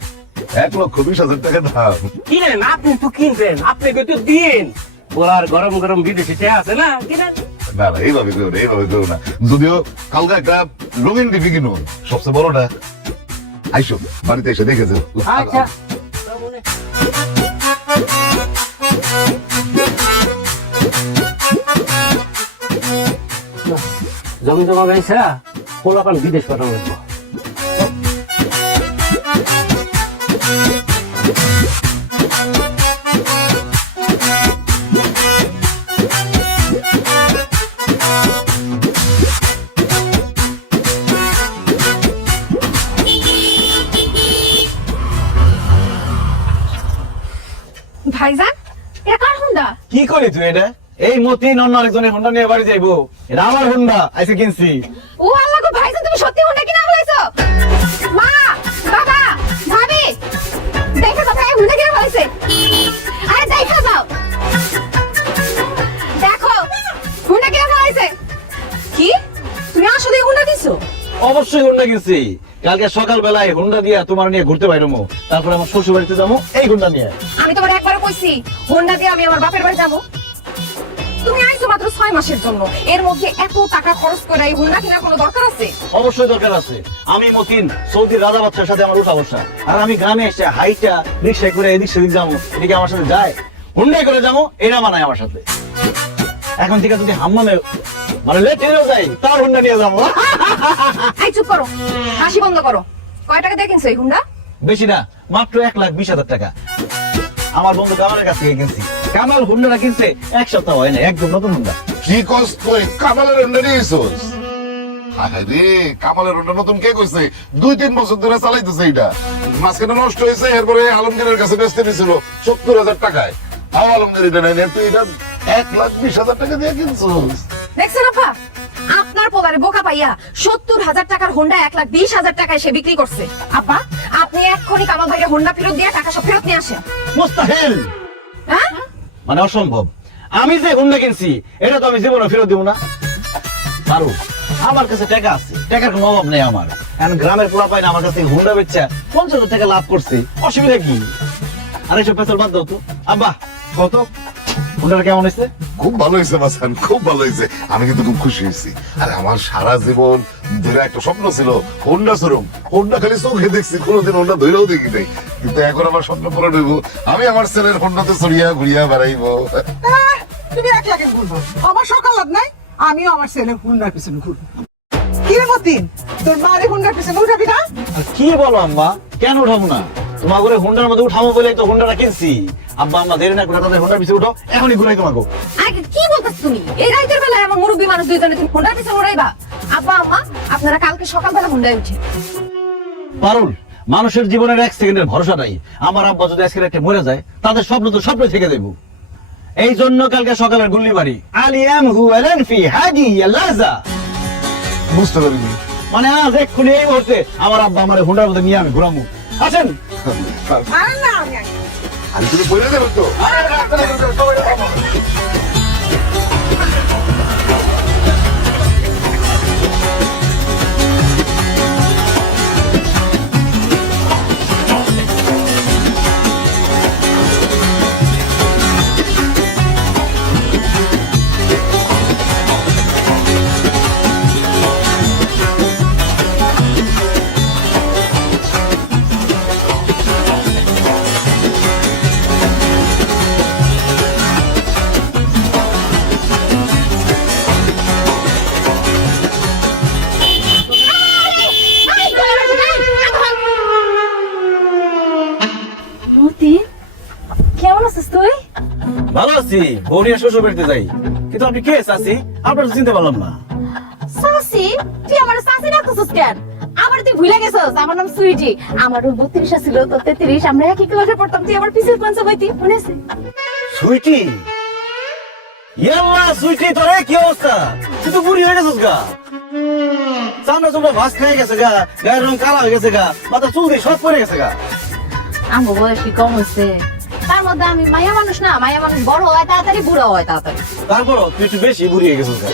1,20,000 টাকা দাম। কিনেন, আপনি তো কিনছেন, আপনি তো দিন। বলার গরম গরম বিদেশি চা আছে না, কিনেন। না না এইভাবে কেউ না, এইভাবে কেউ না। যদিও কালকে একটা রঙিন টিভি কিনো, সবচেয়ে বড়টা। আইসো বাড়িতে এসে দেখে যাও। আচ্ছা জমি জমা বেচা পোলাপান বিদেশ পাঠানো লাগবে। ভাইজান এটা কার হুন্ডা? কি করি তুই এটা? এই মতিন অন্য আরেকজনের হুন্ডা নিয়ে বাড়ি যাইবো, এটা আমার হুন্ডা, আইসে কিনছি। ও আল্লাহ গো ভাইজান, তুমি সত্যি হুন্ডা কিনা ফেলাইছো? মা, বাবা, ভাবি, দেখে তো ভাই হুন্ডা কিনা ফেলাইছে। আরে দেখা যাও, দেখো হুন্ডা কিনা ফেলাইছে। কি তুমি আসলে হুন্ডা দিছো? অবশ্যই হুন্ডা কিনছি। কালকে সকাল বেলায় হুন্ডা দিয়া তোমার নিয়ে ঘুরতে বাইরমু, তারপরে আমার শ্বশুর বাড়িতে যাবো এই হুন্ডা নিয়ে। আমি তোমার একবারও কইছি হুন্ডা দিয়ে আমি আমার বাপের বাড়ি যাবো। তুমি আইছো মাত্র 6 মাসের জন্য, এর মধ্যে এত টাকা খরচ করে এই হুন্ডা কেনার কোনো দরকার আছে? অবশ্যই দরকার আছে। আমি মতিন সৌদির রাজা বাচ্চার সাথে আমার উঠা বসা, আর আমি গ্রামে এসে হাইটা রিক্সায় করে এদিক সেদিক যাবো, এদিকে আমার সাথে যায় হুন্ডাই করে যাবো, এটা মানায় আমার সাথে। এখন থেকে যদি হাম্মামে মানে লেটেও যাই, তার হুন্ডা নিয়ে যাবো। আই চুপ করো, হাসি বন্ধ করো। কয় টাকা দিয়ে কিনছো এই হুন্ডা? বেশি না, মাত্র 1,20,000 টাকা। আমার বন্ধু কামালের কাছ থেকে কিনছি। কামাল হুন্ডাটা কিনছে 1 সপ্তাহ হয় না, একদম নতুন হুন্ডা। কি কস তুই কামালের হুন্ডা নিয়েছিস? আরে কামালের হুন্ডা নতুন কে কইছে? 2-3 বছর ধরে চালাইতেছে এটা। মাঝখানে নষ্ট হয়েছে, এরপরে আলমগীরের কাছে বেচতে নিয়েছিল 70,000 টাকায়। তাও আলমগীর এটা নেয় না, তুই এটা 1,20,000 টাকা দিয়ে কিনছিস? দেখছেন আপা, আপনার পোলারে বোকা পাইয়া 70,000 টাকার হুন্ডা 1,20,000 টাকায় সে বিক্রি করছে। আপা, আপনি এক্ষুনি কামাল ভাইকে হুন্ডা ফেরত দিয়ে টাকা সব ফেরত নিয়ে আসেন। মুস্তাহিল, হ্যাঁ? মানে অসম্ভব। আমি যে হুন্ডা কিনছি এটা তো আমি জীবনে ফেরত দিব না। পারু, আমার কাছে টাকা আছে, টাকার কোনো অভাব নেই আমার। এখন গ্রামের পোলা পাই না আমার কাছে হুন্ডা বেচা 50,000 টাকা লাভ করছে, অসুবিধা কি? আর এইসব পেছল বাদ দাও তো। আব্বা কত হুন্ডাটা কেমন হয়েছে? খুব ভালো হয়েছে বাসান, খুব ভালো হয়েছে। আমি কিন্তু খুব খুশি হয়েছি। আর আমার সারা জীবন ধরে একটা স্বপ্ন ছিল হোন্ডা শোরুম। হোন্ডা খালি চোখে দেখছি, কোনোদিন হোন্ডা ধরেও দেখি নাই। কিন্তু এখন আমার স্বপ্ন পূরণ হইব, আমি আমার ছেলের হোন্ডাতে চড়িয়া ঘুরিয়া বেড়াইবো। তুমি একলা কেন ঘুরবো? আমার সকাল নাই, আমিও আমার ছেলের হুন্ডার পিছনে ঘুরবো। কি রে মতিন, তোর মারে হুন্ডার পিছনে উঠাবি না? আর কি বলো আম্মা, কেন উঠাবো না? তোমার করে হুন্ডার মধ্যে উঠাবো বলে তো হুন্ডাটা কিনছি। আব্বা আম্মা দেরি না করে তাদের হুন্ডার পিছনে উঠো, এখনই ঘুরাই তোমাকে। আরে কি বলতেছ তুমি? এই রাতের বেলায় আমার মুরব্বী মানুষ দুইজনে তুমি হুন্ডার পিছনে উড়াইবা? আব্বা আম্মা, আপনারা কালকে সকালবেলা হুন্ডায় উঠে। পারুল, মানুষের জীবনের 1 সেকেন্ডের ভরসা নাই। আমার আব্বা যদি আজকে একটা মরে যায়, তাদের স্বপ্ন তো স্বপ্ন থেকে দেবো। এই জন্য কালকে সকালের গুল্লি বাড়ি আলিয়াম হু আলান ফি হাজি লাজা। বুঝতে পারিনি। মানে আজ এক্ষুনি এই মুহূর্তে আমার আব্বা আমার হুন্ডার মধ্যে নিয়ে আমি ঘুরামু। আসেন। আরে না, আমি আর তুমি বলে দেবে তো? কেমন আছিস তুই? ভালো আছি, বৌরিয়া শ্বশুর বাড়িতে যাই। কিন্তু আপনি কে চাচি? আপনার তো চিনতে পারলাম না। সাসি, তুই আমার সাসি ডাকছিস কেন? আমার তুই ভুলে গেছিস, আমার নাম সুইটি। আমারও 32 ছিল, তো 33। আমরা একই ক্লাসে পড়তাম, তুই আমার পিছের পাঞ্চা বইতি, মনে আছে? সুইটি, ইয়াল্লা সুইটি, তোরে কি অবস্থা? তুই তো বুড়ি হয়ে গেছিস গা। চামড়া চামড়া ভাস খেয়ে গেছে গা, গায়ের রং কালা হয়ে গেছে গা, মাথা চুল দিয়ে সব পড়ে গেছে গা। আমার বয়স কি কম হয়েছে? তার মধ্যে আমি মায়া মানুষ না, মায়া মানুষ বড় হয় তাড়াতাড়ি, বুড়ো হয় তাড়াতাড়ি। তারপরও তুই একটু বেশি বুড়ি হয়ে গেছিস গা।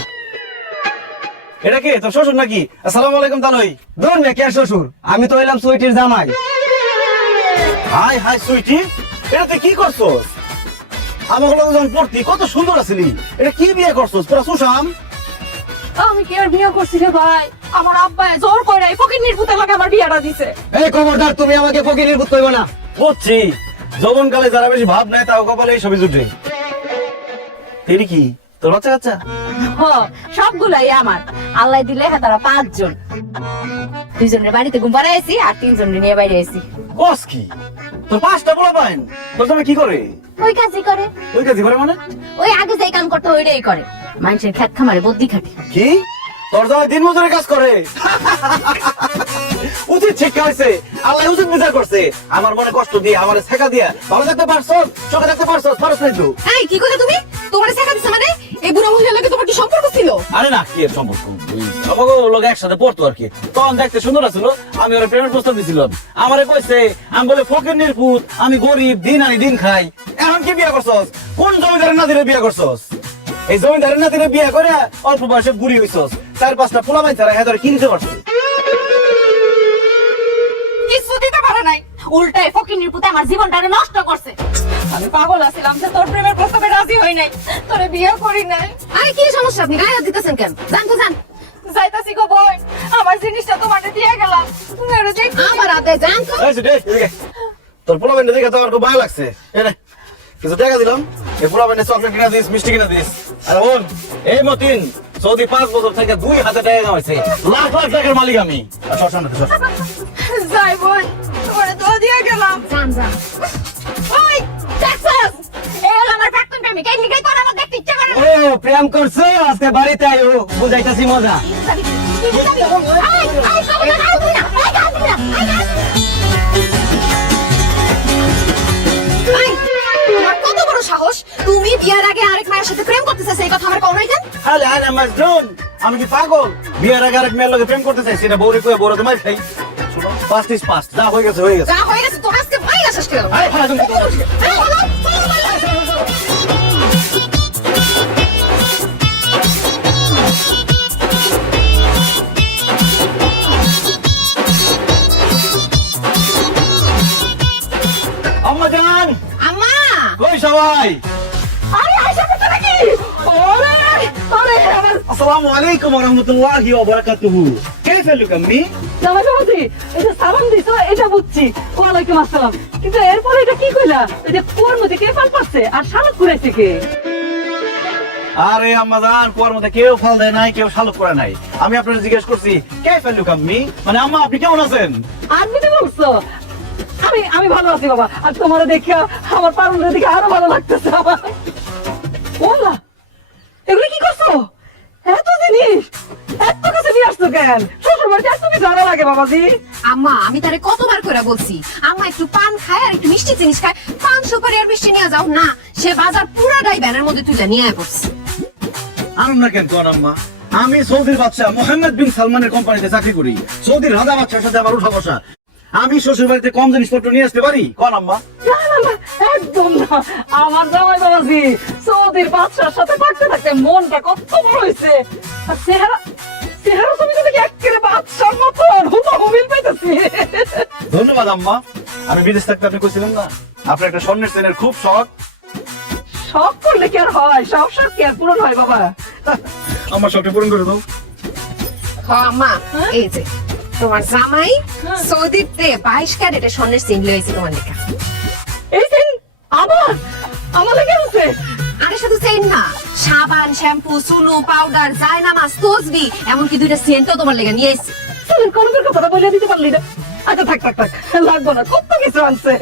এটা কে, তোর শ্বশুর নাকি? আসসালামু আলাইকুম তালই। ধর না, কে শ্বশুর? আমি তো হইলাম সুইটির জামাই। হাই হাই সুইটি, এটা তুই কি করছস? আমার হলো যখন পড়তি কত সুন্দর আছিলি, এটা কি বিয়ে করছস? পুরা সুশাম। আমি কি আর বিয়ে করছি রে ভাই? আমার আব্বা জোর করে এই ফকিন্নির পুতে লাগে আমার বিয়েটা দিছে। এই খবরদার, তুমি আমাকে ফকিরের পুত কইবা না। বুঝছি, যৌবনকালে যারা বেশি ভাব নেয় তাও কপালে এই সবই জুটে। তিনি কি তোর বাচ্চা কাচ্চা? হ, সবগুলাই আমার। আল্লাহ দিলে হ্যাঁ তারা 5 জন। 2 জনের বাড়িতে ঘুম পাড়াইছি আর 3 জনের নিয়ে বাইরে আইছি। বস কি তোর 5টা পোলা পাইন? তোর জামাই কি করে? ওই কাজই করে। ওই কাজই করে মানে? ওই আগে যেই কাম করতে ওইটাই করে। মানুষের খেত খামারে বুদ্ধি খাটে। কি তোর জামাই দিন মজুরের কাজ করে? উচিত শিক্ষা হয়েছে, আল্লাহ উচিত বিচার করছে। আমার মনে কষ্ট দিয়ে আমার শেখা দিয়া ভালো থাকতে পারছো, চোখে থাকতে পারছো, পারছ নাই তো? এই কি কইলে তুমি? তোমারে শেখা দিছে মানে? এই বুড়া মহিলার লগে তোমার কি সম্পর্ক ছিল? আরে না, কি এর সম্পর্ক? ওই সম্পর্ক লোক একসাথে পড়তো আর কি। তখন দেখতে সুন্দর ছিল, আমি ওর প্রেমের প্রস্তাব দিছিলাম। আমারে কইছে আমি বলে ফকিরের পুত, আমি গরিব, দিন আনি দিন খাই। এখন কি বিয়ে করছস? কোন জমিদারের নাতিরে বিয়ে করছস? এই জমিদারের নাতিরে বিয়ে করে অল্প বয়সে বুড়ি হইছস। 4-5টা পোলা মাই ছাড়া হেদারে কিনতে পারছিস? কিছু দিতে পারে নাই, উল্টাই ফকিন্নির পুতে আমার জীবনটারে নষ্ট করছে। আমি পাগল আছিলাম যে তোর প্রেমের প্রস্তাবে রাজি হই নাই, তোরে বিয়ে করি নাই। আরে কি সমস্যা, আপনি গায়ে হাত দিতেছেন কেন? জান তো জান। যাইতাছি গো বোন, আমার জিনিসটা তোমারে দিয়ে গেলাম। তুমি আরে দেখ আমার হাতে জান তো। এই যে দেখ, এদিকে। তোর পোলা বাইনে দেখে তো আমার খুব ভালো লাগছে। এনে কিছু টাকা দিলাম, এই পোলা বাইনে চকলেট কিনা দিস, মিষ্টি কিনা দিস। আরে বোন, এই মতিন সৌদি 5 বছর থেকে 2 হাতে টাকা কামাইছে। লাখ লাখ টাকার মালিক আমি। সর সামনে সর। যাই বোন, তোমারে তো দিয়ে গেলাম। জান জান। ওই দেখছস, এই হলো আমার প্রাক্তন প্রেমিক। এই লিগাই তোর আমার দেখতে ইচ্ছা করে। ও প্রেম করছো, আজকে বাড়িতে আইও, বুঝাইতাছি মজা। কত বড় সাহস, তুমি বিয়ার আগে আরেক মায়ের সাথে প্রেম করতেছিস, এই কথা আমার কওই কেন? আরে আরে মাজনুন, আমি কি পাগল? বিয়ের আগে আরেক মেয়ের লগে প্রেম করতে চাইছি, এটা বউরে কয়ে বউরে মার খাই। শুনো, 5 is 5, যা হয়ে গেছে হয়ে গেছে। যা হয়ে গেছে, তোর আজকে মাইরা শেষ করে দেব। আরে ফালা তুমি আম্মা জান, আম্মা, কই সবাই? আরে আয়শা কোথা নাকি? ওরে ওরে আমার আসসালামু আলাইকুম ওয়া রাহমাতুল্লাহি ওয়া বারাকাতুহু। কাইফা লুক আম্মি? জামাই বাবাজি, এটা সালাম দিছো, এটা বুঝছি। ওয়ালাইকুম আসসালাম। কিন্তু এরপরে এটা কি কইলা? এই যে কুয়ার মধ্যে কে পাল পাচ্ছে আর শালক কুড়াইছে কে? আরে আম্মা জান, কুয়ার মধ্যে কেউ ফল দেয় নাই, কেউ শালুক করে নাই। আমি আপনাকে জিজ্ঞেস করছি কাইফা লুক আম্মি, মানে আম্মা আপনি কেমন আছেন? আমি তো বলছো আমি ভালো আছি বাবা। আর তোমার দেখে আমার পারুলের দিকে আরো ভালো লাগতেছে আমার। ওলা, এগুলো কি করছো? এত জিনিস এত কাছে নিয়ে আসছো কেন? শ্বশুর বাড়িতে এত কিছু আরো লাগে বাবাজি। আম্মা, আমি তারে কতবার করে বলছি আম্মা একটু পান খায় আর একটু মিষ্টি জিনিস খায়, পান সুপারি আর মিষ্টি নিয়ে যাও না। সে বাজার পুরাটাই ব্যানের মধ্যে তুলে নিয়ে পড়ছে। আনুন না কেন কোন আম্মা? আমি সৌদির বাদশা মোহাম্মদ বিন সালমানের কোম্পানিতে চাকরি করি। সৌদির রাজা বাদশার সাথে আমার উঠা বসা। আমি শ্বশুর বাড়িতে কম জিনিসপত্র নিয়ে আসতে পারি কোন আম্মা? না না না, একদম না। আমার জামাই বাবাজি সৌদির বাদশার সাথে থাকতে থাকতে মনটা কত বড় হয়েছে। আর চেহারা চেহারা তুমি তো দেখি একেবারে বাদশার মতন হুবহু মিল পাইতেছি। ধন্যবাদ আম্মা। আমি বিদেশ থাকতে আপনি কইছিলেন না আপনার একটা স্বর্ণের চেনের খুব শখ। শখ করলে কি আর হয়? সব শখ কি আর পূরণ হয় বাবা? আমার শখটা পূরণ করে দাও। হ্যাঁ আম্মা, এই যে তোমার জামাই সৌদিতে 22 ক্যারেটের স্বর্ণের চেইন লইছে তোমার লেখা। এই দিন আমার আমার লেগে আছে। আরে শুধু চেইন না, সাবান, শ্যাম্পু, সুনু, পাউডার, জায়নামাজ, তসবি, এমনকি 2টা সেন্টও তোমার লেগে নিয়ে এসেছে। চলেন কলমের কথাটা বলে দিতে পারলি না। আচ্ছা থাক থাক থাক, লাগবো না, কত কিছু আনছে।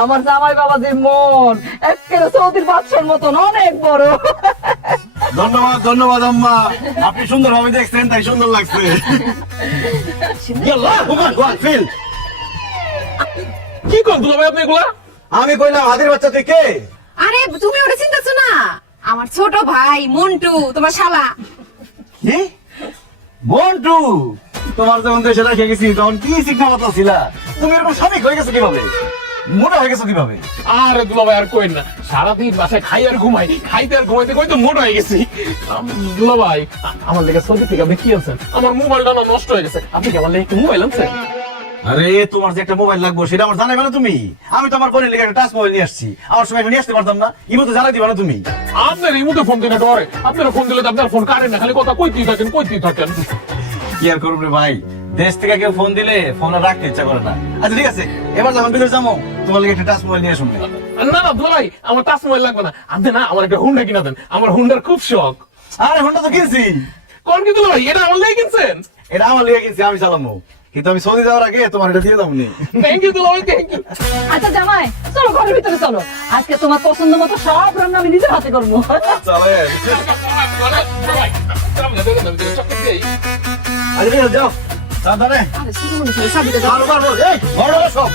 আমার জামাই বাবাজির মন একেবারে সৌদির বাদশার মতন অনেক বড়। ধন্যবাদ ধন্যবাদ আম্মা, আপনি সুন্দর ভাবে দেখছেন তাই সুন্দর লাগছে। ইয়াল্লাহ হুমান ওয়ান ফিল। কি কোন দুলা ভাই আপনি এগুলা? আমি কইলাম হাতির বাচ্চা তুই কে? আরে তুমি ওটা চিন্তাছো না, আমার ছোট ভাই মন্টু, তোমার শালা। কি বন্টু? তোমার যখন দেশে রেখে গেছি তখন কি শিক্ষা ছিল? তুমি এরকম স্বামী হয়ে গেছো কিভাবে? মোটা হয়ে গেছো কিভাবে? আরে দুলা ভাই আর কইন না, সারাদিন বাসায় খাই আর ঘুমাই, খাইতে আর ঘুমাইতে কই তো মোটা হয়ে গেছি। দুলা ভাই আমার লেগে সৌদি থেকে আপনি কি আনছেন? আমার মোবাইলটা না নষ্ট হয়ে গেছে, আপনি কি আমার লেগে একটু মোবাইল আনছেন? আরে তোমার যে একটা মোবাইল লাগবে সেটা আমার জানাবে না তুমি? আমি তো আমার বোনের লেগে একটা টাচ মোবাইল নিয়ে আসছি, আমার সময় নিয়ে আসতে পারতাম না? ইমো তো জানাই দিবা না তুমি? আপনার এই মুহূর্তে ফোন দিলে ডরে, আপনারা ফোন দিলে তো আপনার ফোন কাটে না, খালি কথা কইতেই থাকেন। কি আর করবো রে ভাই, দেশ থেকে কেউ ফোন দিলে ফোন আর রাখতে ইচ্ছা করে না। আচ্ছা ঠিক আছে, এবার যখন বিদেশ যাবো তোমার লাগে একটা টাচ মোবাইল নিয়ে শুনবে। না না দুলাভাই, আমার টাচ মোবাইল লাগবে না, আপনি না আমার একটা হুন্ডা কিনা দেন, আমার হুন্ডার খুব শখ। আরে ফোনটা তো কিনছি। কোন কি দুলাভাই, এটা আমার লেগে কিনছেন? এটা আমার লিগে কিনছি, আমি চালাবো, কিন্তু আমি সৌদি যাওয়ার আগে তোমার এটা দিয়ে যাবো নি। থ্যাংক ইউ দুলাভাই, থ্যাংক ইউ। আচ্ছা জামাই, চলো ঘরের ভিতরে চলো, আজকে তোমার পছন্দ মতো সব রান্না আমি নিজের হাতে করবো। চলে আচ্ছা ঠিক আছে, যাও সাবধানে। আরে ছোট মনে করে সাবিতে যাও। মারো মারো, এই ঘরে সব।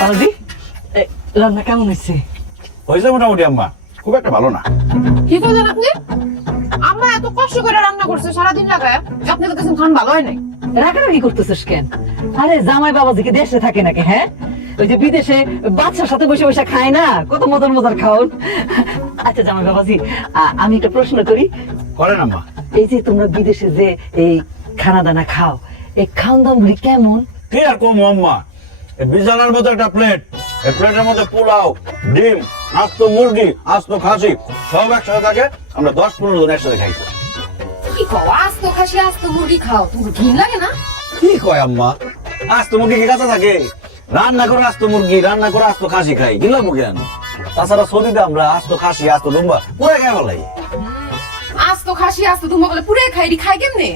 বাবাজি, রান্না কেমন হয়েছে? হয়েছে মোটামুটি আম্মা, খুব একটা ভালো না। কি করলেন আপনি? আম্মা এত কষ্ট করে রান্না করছে সারাদিন লাগায়, আপনি বলতেছেন খান ভালো হয় নাই। রাগারাগি করতেছিস কেন? আরে জামাই বাবাজি কি দেশে থাকে নাকি? হ্যাঁ, ওই যে বিদেশে বাচ্চার সাথে বসে বসে খায় না, কত মজার মজার খাওন। আচ্ছা জামাই বাবাজি, আমি একটা প্রশ্ন করি। করেন আম্মা। এই যে তোমরা বিদেশে যে এই খানা দানা খাও, এই খাওন দানগুলি কেমন? কি আর কম আম্মা, এই বিছানার মতো একটা প্লেট, এই প্লেটের মধ্যে পোলাও, ডিম, আস্ত মুরগি, আস্ত খাসি সব একসাথে থাকে, আমরা 10-15 জন একসাথে খাই। কি কও, আস্ত খাসি আস্ত মুরগি খাও, তোমার ঘিন লাগে না? কি কয় আম্মা, আস্ত মুরগি কি কাঁচা থাকে? রান্না করে আস্ত মুরগি, রান্না করে আস্ত খাসি খাই, কি লাগবো কেন? তাছাড়া সৌদিতে আমরা আস্ত খাসি, আস্ত দুম্বা পুরো খাই বলাই। আস্ত খাসি আস্ত দুম্বা বলে পুরে খাই, খাই কেমনে?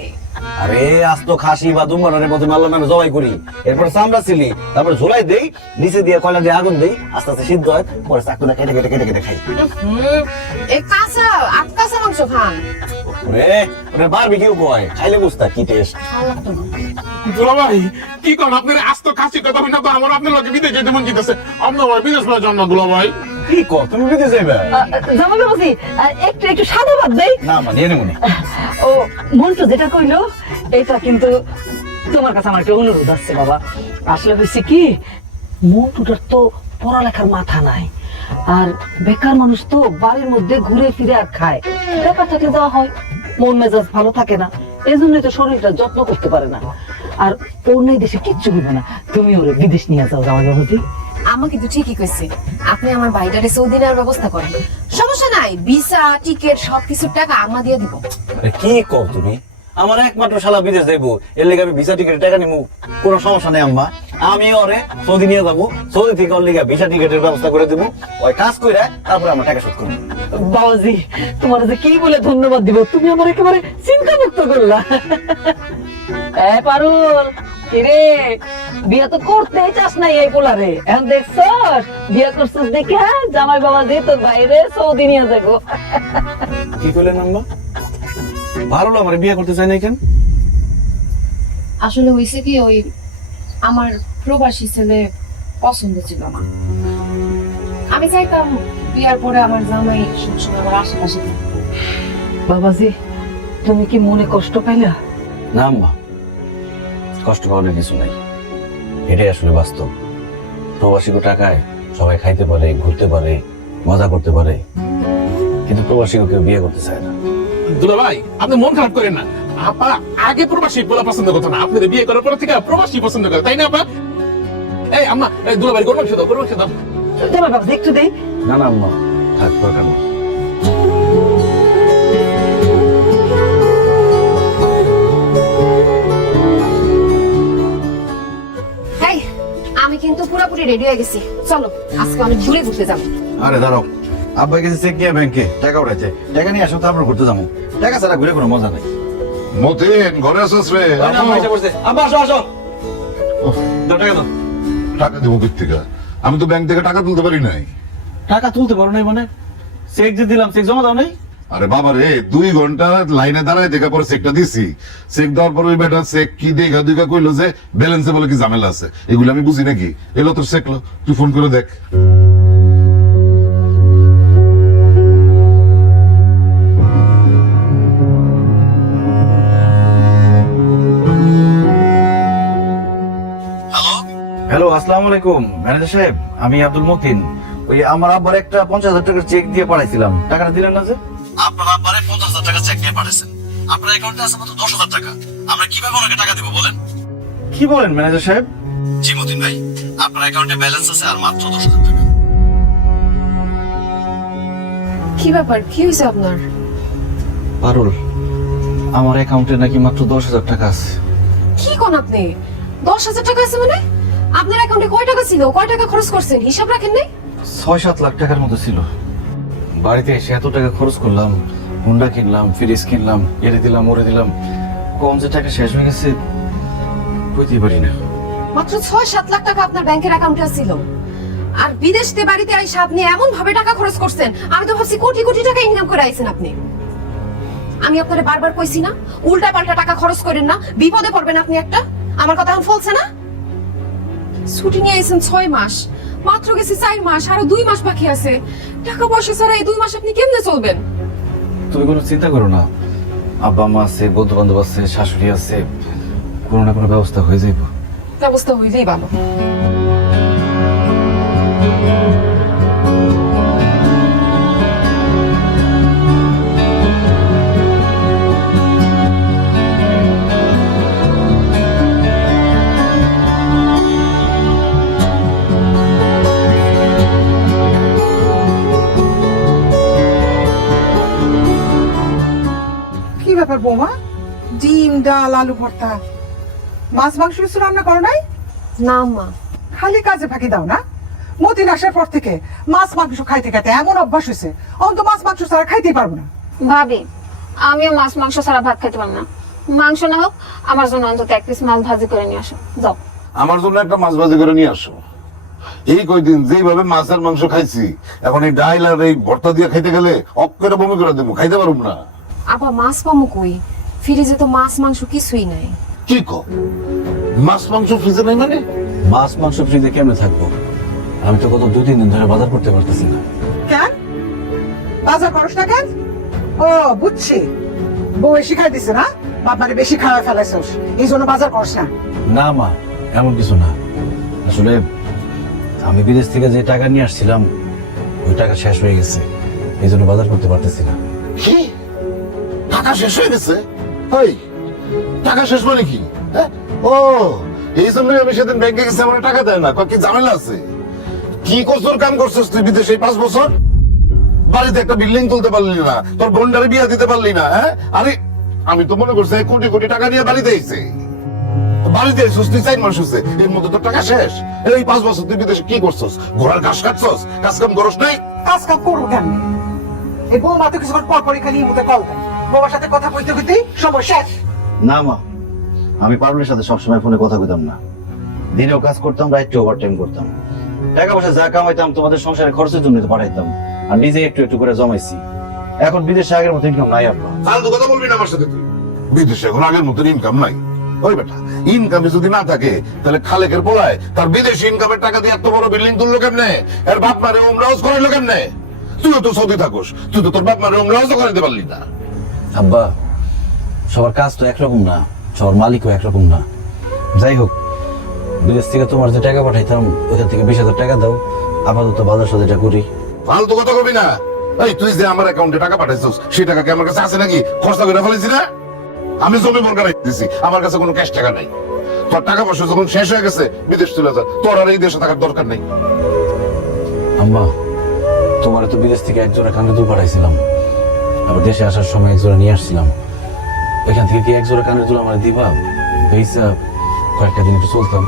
আরে আস্ত খাসি বা দুম্বার প্রথমে আল্লাহ নামে জবাই করি, এরপর চামড়া ছিলি, তারপর ঝোলাই দেই, নিচে দিয়ে কয়লা দিয়ে আগুন দেই, আস্তে আস্তে সিদ্ধ হয়, পরে চাকুটা কেটে কেটে কেটে কেটে খাই। এই কাঁচা কাঁচা মাংস খান। ওরে বারবিকিউ কয়, খাইলে বুঝতা কি টেস্ট। দুলাভাই কি কোন, আপনার আস্ত খাসি কথা হই না তো আমার আপনার লগে বিদেশ যেতে মন চাইতেছে। আপনি আমার বিদেশ না যান না দুলাভাই। কি কর, তুমি বিদেশ যাইবা? জামাই বাবাজি, একটু একটু সাদা ভাত দেই। না মা, নিয়ে নেবো নি। ও মন্টু যেটা কইলো, এটা কিন্তু তোমার কাছে আমার একটা অনুরোধ আছে বাবা। আসলে হয়েছে কি, মন্টুটার তো পড়ালেখার মাথা নাই, আর বেকার মানুষ তো বাড়ির মধ্যে ঘুরে ফিরে আর খায়, বেকার থাকলে দেওয়া হয়, মন মেজাজ ভালো থাকে না, এই জন্যই তো শরীরটা যত্ন করতে পারে না। আর ওর নেই দেশে কিচ্ছু হবে না, তুমি ওরে বিদেশ নিয়ে যাও জামাই বাবাজি। আমা কিন্তু ঠিকই কইছে, আপনি আমার ভাইটারে সৌদি নেওয়ার ব্যবস্থা করেন, সমস্যা নাই, ভিসা টিকেট সবকিছুর টাকা আমা দিয়ে দিব। আরে কি কর তুমি, আমার একমাত্র শালা বিদেশ যাইবো, এর লেগে আমি ভিসা টিকেটের টাকা নিবো, কোনো সমস্যা নেই আম্মা। আমি ওরে সৌদি নিয়ে যাবো, সৌদি থেকে ওর লেগে ভিসা টিকেটের ব্যবস্থা করে দেবো, ওই কাজ করে তারপরে আমার টাকা শোধ করবো। বাবাজি, তোমার যে কি বলে ধন্যবাদ দিব, তুমি আমার একেবারে চিন্তা মুক্ত করলা। পারুল, কিরে বিয়া তো করতে চাস নাই এই পোলারে, এখন দেখছস বিয়া করছিস দেখে জামাই বাবাজি তোর বাইরে সৌদি নিয়ে যাবো। কি করলেন আম্মা? ভালো আমার বিয়ে করতে চাই না কেন? আসলে হয়েছে কি, ওই আমার প্রবাসী ছেলে পছন্দ ছিল না, আমি চাইতাম বিয়ার পরে আমার জামাই সবসময় আমার আশেপাশে থাকবে। বাবাজি, তুমি কি মনে কষ্ট পাইলা? না আম্মা, কষ্ট পাওয়ার কিছু নাই, এটাই আসলে বাস্তব। প্রবাসী টাকায় সবাই খাইতে পারে, ঘুরতে পারে, মজা করতে পারে, কিন্তু প্রবাসী কেউ বিয়ে করতে চায় না। দুলাভাই আপনি মন খারাপ করেন না, আপা আগে প্রবাসী বলা পছন্দ করতো না, আপনাদের বিয়ে করার পর থেকে প্রবাসী পছন্দ করে, তাই না আপা? এই আম্মা, দুলাভাই গরম মাংস দাও, গরম মাংস দাও। জামাই বাবাজি একটু দেই। না না আম্মা, থাক, দরকার নেই। এই, আমি কিন্তু পুরোপুরি রেডি হয়ে গেছি, চলো আজকে অনেক দূরে ঘুরতে যাবো। আরে দাঁড়াও, আব্বাই গেছে চেক নিয়ে ব্যাংকে, টাকা উঠেছে, টাকা নিয়ে আসো, তারপর ঘুরতে যাবো। টাকা ছাড়া ঘুরে কোনো মজা নাই। মতিন ঘরে আসছ রে? আব্বা আসো আসো, দাও টাকা দাও। টাকা দেবো কোথা থেকে? আমি তো ব্যাংক থেকে টাকা তুলতে পারি নাই। টাকা তুলতে পারো নাই মানে? চেক যে দিলাম, চেক জমা দাও নাই? আরে বাবা রে, 2 ঘন্টা লাইনে দাঁড়ায় দেখা পরে চেকটা দিছি। চেক দেওয়ার পর ওই বেটা চেক কি দেখা দুইকা কইলো যে ব্যালেন্সে বলে কি ঝামেলা আছে। এগুলো আমি বুঝি নাকি? এলো তোর চেক, তুই ফোন করে দেখ। হ্যালো, আসসালামু আলাইকুম ম্যানেজার সাহেব, আমি আব্দুল মতিন। ওই আমার আব্বার একটা 50,000 টাকার চেক দিয়ে পাঠাইছিলাম, টাকাটা দিলেন না যে? আপনার আব্বারে 50,000 টাকা চেক দিয়ে পাঠাইছেন, আপনার অ্যাকাউন্টে আছে মাত্র 10,000 টাকা। আমরা কিভাবে ওনাকে টাকা দেব বলেন? কি বলেন ম্যানেজার সাহেব? জি মতিন ভাই, আপনার অ্যাকাউন্টে ব্যালেন্স আছে আর মাত্র 10,000 টাকা। কি ব্যাপার, কি হয়েছে আপনার? পারুল, আমার অ্যাকাউন্টে নাকি মাত্র 10,000 টাকা আছে। কি কোন আপনি? 10,000 টাকা আছে মানে? আপনার অ্যাকাউন্টে কয় টাকা ছিল, কয় টাকা খরচ করছেন হিসাব রাখেন নাই? 6-7 লাখ টাকার মতো ছিল। বাড়িতে এসে এত টাকা খরচ করলাম, হুন্ডা কিনলাম, ফ্রিজ কিনলাম, এরে দিলাম ওরে দিলাম, কম যে টাকা শেষ হয়ে গেছে বুঝতেই পারি না। মাত্র 6-7 লাখ টাকা আপনার ব্যাংকের অ্যাকাউন্টে ছিল, আর বিদেশ থেকে বাড়িতে আইসা আপনি এমন ভাবে টাকা খরচ করছেন, আমি তো ভাবছি কোটি কোটি টাকা ইনকাম করে আইছেন আপনি। আমি আপনারে বারবার কইছি না উল্টা পাল্টা টাকা খরচ করেন না, বিপদে পড়বেন আপনি একটা। আমার কথা এখন ফলছে না? ছুটি নিয়ে আইছেন 6 মাস, মাত্র গেছে 4 মাস, আরো 2 মাস বাকি আছে। টাকা পয়সা ছাড়া এই 2 মাস আপনি কেমনে চলবেন? তুমি কোনো চিন্তা করো না, আব্বা মা আছে, বন্ধু বান্ধব আছে, শাশুড়ি আছে, কোনো না কোনো ব্যবস্থা হয়ে যাইব। ব্যবস্থা হইলেই ভালো। কি ব্যাপার বৌমা, ডিম ডাল আলু ভর্তা, মাছ মাংস কিছু রান্না করো নাই? না মা, খালি কাজে ফাঁকি দাও না? মতিন আসার পর থেকে মাছ মাংস খাইতে খাইতে এমন অভ্যাস হয়েছে, অন্ত মাছ মাংস ছাড়া খাইতেই পারবো না। ভাবি, আমিও মাছ মাংস ছাড়া ভাত খেতে পারবো না। মাংস না হোক, আমার জন্য অন্তত 1 পিস মাছ ভাজি করে নিয়ে আসো যাও। আমার জন্য একটা মাছ ভাজি করে নিয়ে আসো। এই কয়দিন যেভাবে মাছ আর মাংস খাইছি, এখন এই ডাইল আর এই ভর্তা দিয়ে খাইতে গেলে অক্কেরে বমি করে দেবো, খাইতে পারব না। আপা মাছ পামু কই? ফ্রিজে তো মাছ মাংস কিছুই নাই। কি কর, মাছ মাংস ফ্রিজে নাই মানে? মাছ মাংস ফ্রিজে কেমনে থাকবো? আমি তো গত 2-3 দিন ধরে বাজার করতে পারতেছি না। কেন বাজার করস না কেন? ও বুঝছি, বউ শিখাই দিছে না, বাপমারে বেশি খাওয়া ফেলাইছস, এই জন্য বাজার করস না। না মা, এমন কিছু না। আসলে আমি বিদেশ থেকে যে টাকা নিয়ে আসছিলাম, ওই টাকা শেষ হয়ে গেছে, এই জন্য বাজার করতে পারতেছি না। কি টাকা শেষ হয়ে গেছে? এই টাকা শেষ মানে কি? হ্যাঁ? ও এই জন্যই আমি সেদিন ব্যাংকে গেছি, আমার টাকা দেয় না, কি ঝামেলা আছে? কি কসুর কাম করছিস তুই বিদেশে 5 বছর? বাড়িতে একটা বিল্ডিং তুলতে পারলি না, তোর বোনটারে বিয়া দিতে পারলি না। হ্যাঁ, আরে আমি তো মনে করছি কোটি কোটি টাকা নিয়ে বাড়িতে এসেছে। বাড়িতে এসেছিস তুই 4 মাস হচ্ছে, এর মধ্যে তোর টাকা শেষ। এই 5 বছর তুই বিদেশে কি করছস? ঘোড়ার ঘাস কাটছস, কাজ কাম করস নাই? কাজ কাম করবো কেন? এই বউ মাত্র কিছুক্ষণ পর পরই খালি মুখে কল দেয়, বউর সাথে কথা বলতে বলতেই সময় শেষ। না মা, আমি পারুলের সাথে সবসময় ফোনে কথা কইতাম না, দিনেও কাজ করতাম, রাইতে ওভারটাইম করতাম। টাকা পয়সা যা কামাইতাম তোমাদের সংসারে খরচের জন্য পাঠাইতাম, আর নিজে একটু একটু করে জমাইছি। এখন বিদেশে আগের মতো ইনকাম নাই আপনার। ফালতু কথা বলবি না আমার সাথে তুই। বিদেশে এখন আগের মতো ইনকাম নাই। ওই বেটা, ইনকামে যদি না থাকে তাহলে খালেকের পোলায় তার বিদেশি ইনকামের টাকা দিয়ে এত বড় বিল্ডিং তুললো কেমনে? এর বাপ মারে উমরা হজ করাইলো কেমনে? তুইও তো সৌদি থাকোস, তুই তো তোর বাপ মারে উমরা হজ করাইতে পারলি না। আব্বা, সবার কাজ তো একরকম না, সবার মালিকও একরকম না। যাই হোক, বিদেশ থেকে তোমার যে টাকা পাঠাইতাম, ওখান থেকে 20,000 টাকা দাও, আপাতত বাজার সদাইটা করি। ফালতু কথা কবি না। এই তুই যে আমার অ্যাকাউন্টে টাকা পাঠাইছিস, সেই টাকা কি আমার কাছে আছে নাকি? খরচা করে ফেলেছি না? আমি জমি বর্গা দিছি, আমার কাছে কোনো ক্যাশ টাকা নাই। তোর টাকা পয়সা যখন শেষ হয়ে গেছে বিদেশ চলে যা, তোর আর এই দেশে থাকার দরকার নেই। আম্মা, তোমার তো বিদেশ থেকে 1 জোড়া কানের দুল পাঠাইছিলাম, আবার দেশে আসার সময় 1 জোড়া নিয়ে আসছিলাম। ওইখান থেকে কি 1 জোড়া কানের দুল আমার দিবা? বেইসা কয়েকটা দিন একটু চলতাম।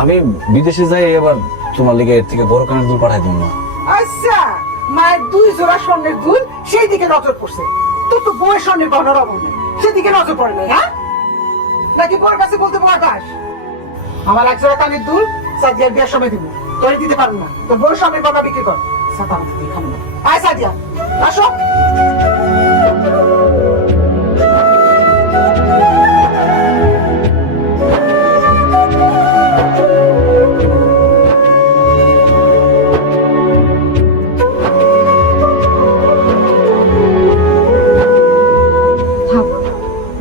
আমি বিদেশে যাই, এবার তোমার লেগে এর থেকে বড় কানের দুল পাঠাই দেবো না। আচ্ছা, মায়ের 2 জোড়া স্বর্ণের দুল, সেই দিকে নজর পড়ছে। তোর তো বউয়ের স্বর্ণের গহনার অভাব নেই, সেদিকে নজর পড়ে নাই। হ্যাঁ, নাকি বউর কাছে বলতে ভয় পাস? আমার 1 জোড়া কানের দুল সাদিয়ার বিয়ার সময় দিব, তোরে দিতে পারবো না। তোর বউয়ের স্বর্ণের গহনা বিক্রি কর, সাদা আমাকে দিয়ে খাবো না। আয় সাদিয়া, আসো। থাক,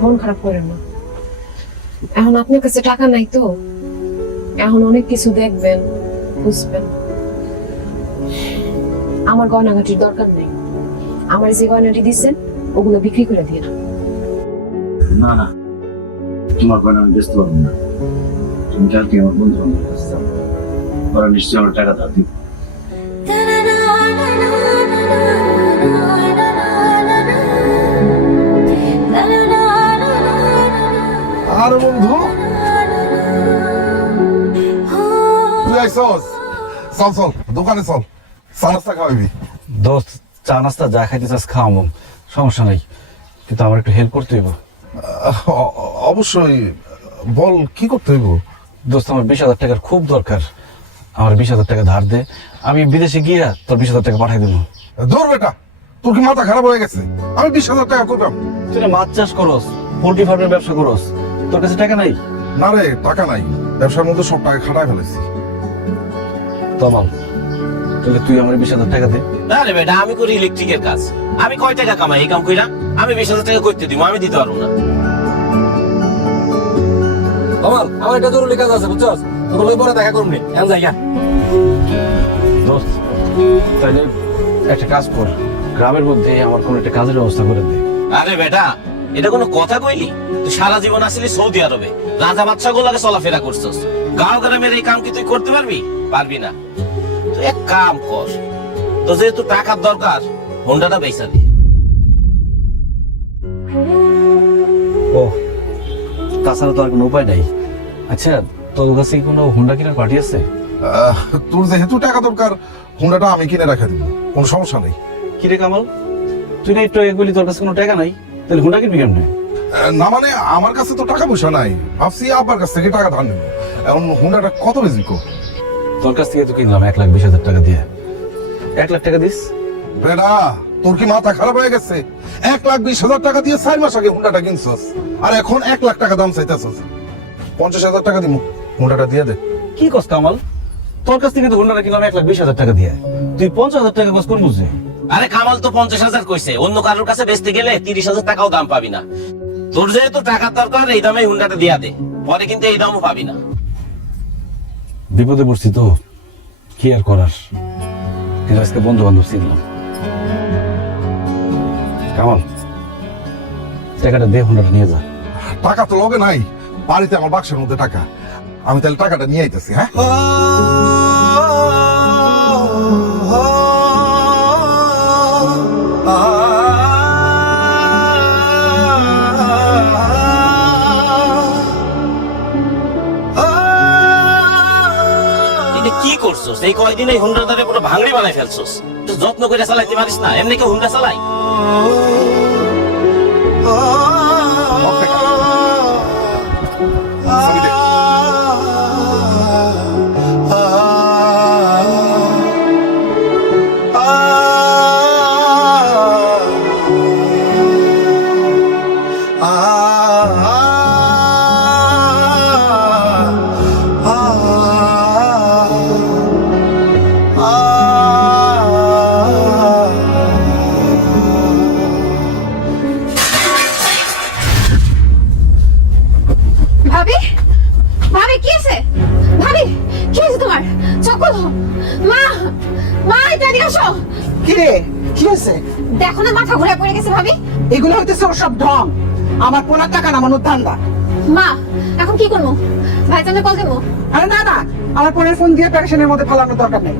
মন খারাপ করেন না। এখন আপনার কাছে টাকা নাই তো, এখন অনেক কিছু দেখবেন, বুঝবেন। আমার গয়নাগাটির দরকার নেই। আমার যে গয়নাটি দিচ্ছেন ওগুলো বিক্রি করে দিয়ে না না, তোমার গয়না আমি বেচতে পারবো না। তুমি কালকে আমার বন্ধু বান্ধবের কাছে যাও, ওরা নিশ্চয়ই আমার টাকা ধার দিবে। আরে বন্ধু তুই আইসস, চল চল দোকানে চল, চা নাস্তা খাওয়াবি। দোস্ত, চা নাস্তা যা খাইতে চাস খাওয়াবো, সমস্যা নাই, কিন্তু আমার একটু হেল্প করতে হইব। অবশ্যই, বল কি করতে হইব? দোস্ত, আমার 20,000 টাকার খুব দরকার। আমার 20,000 টাকা ধার দে, আমি বিদেশে গিয়া তোর 20,000 টাকা পাঠাই দেবো। দূর বেটা, তোর কি মাথা খারাপ হয়ে গেছে? আমি 20,000 টাকা করলাম? তুই না মাছ চাষ করস, পোল্ট্রি ফার্মের ব্যবসা করস, তোর কাছে টাকা নাই? না রে, টাকা নাই, ব্যবসার মধ্যে সব টাকা খাটায় ফেলেছি। তমাল, তাহলে তুই আমার 20,000 টাকা দে। না রে বেটা, আমি করি ইলেকট্রিকের কাজ, আমি কয় টাকা কামাই এই কাম কইরা? আমি 20,000 টাকা করতে দিব, আমি দিতে পারবো না। আমার একটা জরুরি কাজ আছে, বুঝছস? তোকে লই পরে দেখা করবনি, এখন যাই গা। দোস্ত, তাহলে একটা কাজ কর, গ্রামের মধ্যে আমার কোন একটা কাজের ব্যবস্থা করে দে। আরে বেটা, এটা কোনো কথা কইলি? তুই সারা জীবন আসলি সৌদি আরবে, রাজা বাদশা গুলাকে চলাফেরা করছস, গাঁও গ্রামের এই কাম কি তুই করতে পারবি? পারবি না। তুই এক কাম কর, তো যেহেতু টাকার দরকার, হোন্ডাটা বেচা দে। ও, তাছাড়া তো আর কোনো উপায় নাই। আচ্ছা, তোর কাছে কি কোনো হুন্ডা কেনার পার্টি আছে? তোর যেহেতু টাকা দরকার, হুন্ডাটা আমি কিনে রাখা দিব, কোনো সমস্যা নেই। কিরে কামাল, তুই না একটু আগে বলি তোর কাছে কোনো টাকা নাই, তাহলে হুন্ডা কিনবি কেমনে? না মানে আমার কাছে তো টাকা পয়সা নাই, ভাবছি আব্বার কাছ থেকে টাকা ধার নেব। এখন হুন্ডাটা কত বেশি কো? তোর কাছ থেকে তো কিনলাম 1,20,000 টাকা দিয়ে। 1 লাখ টাকা দিস। বেটা, তোর কি মাথা খারাপ হয়ে গেছে? 1,20,000 টাকা দিয়ে 4 মাস আগে হুন্ডাটা কিনছস, আর এখন 1 লাখ টাকা দাম চাইতেছস। 50,000 টাকা দিব, হুন্ডাটা দিয়ে দে। কি কস কামাল, তোর কাছ থেকে তো হুন্ডাটা কিনলাম 1,20,000 টাকা দিয়ে, তুই 50,000 টাকা কস কোন বুঝে? আরে কামাল তো 50,000 কইছে, অন্য কারোর কাছে বেচতে গেলে 30,000 টাকাও দাম পাবি না। তোর যেহেতু টাকার দরকার, এই দামে হুন্ডাটা দিয়া দে, পরে কিন্তু এই দামও পাবি না। বিপদে পড়ছি তো, কি আর করার, কিন্তু আজকে বন্ধু বান্ধব চিনলাম। কামাল, টাকাটা দে, হুন্ডাটা নিয়ে যা। টাকা তো লগে নাই, বাড়িতে আমার বাক্সের মধ্যে টাকা, আমি তাহলে টাকাটা নিয়ে আইতেছি। হ্যাঁ, এটা কি করছস? এই কয়দিন এই হুন্ডাটারে পুরো ভাঙড়ি বানাই ফেলছস। একটু যত্ন করে চালাইতে পারিস না? এমনি কেউ হুন্ডা চালাই? আমি দেখ। ভাবি, ভাবি কি আছে? ভাবি কি আছে তোমার? চোখ খোলো। মা, মা এটা দিয়ে আসো। কি রে, কি হয়েছে? দেখো না, মাথা ঘুরে পড়ে গেছে ভাবি। এগুলো হইতেছে ওর সব ঢং, আমার পোলার টাকা নামানোর ধান্দা। মা, এখন কি করবো? ভাইজানকে কল দেবো? আরে না না, আমার পোলার ফোন দিয়ে পেরেশানের মধ্যে ফেলানোর দরকার নেই।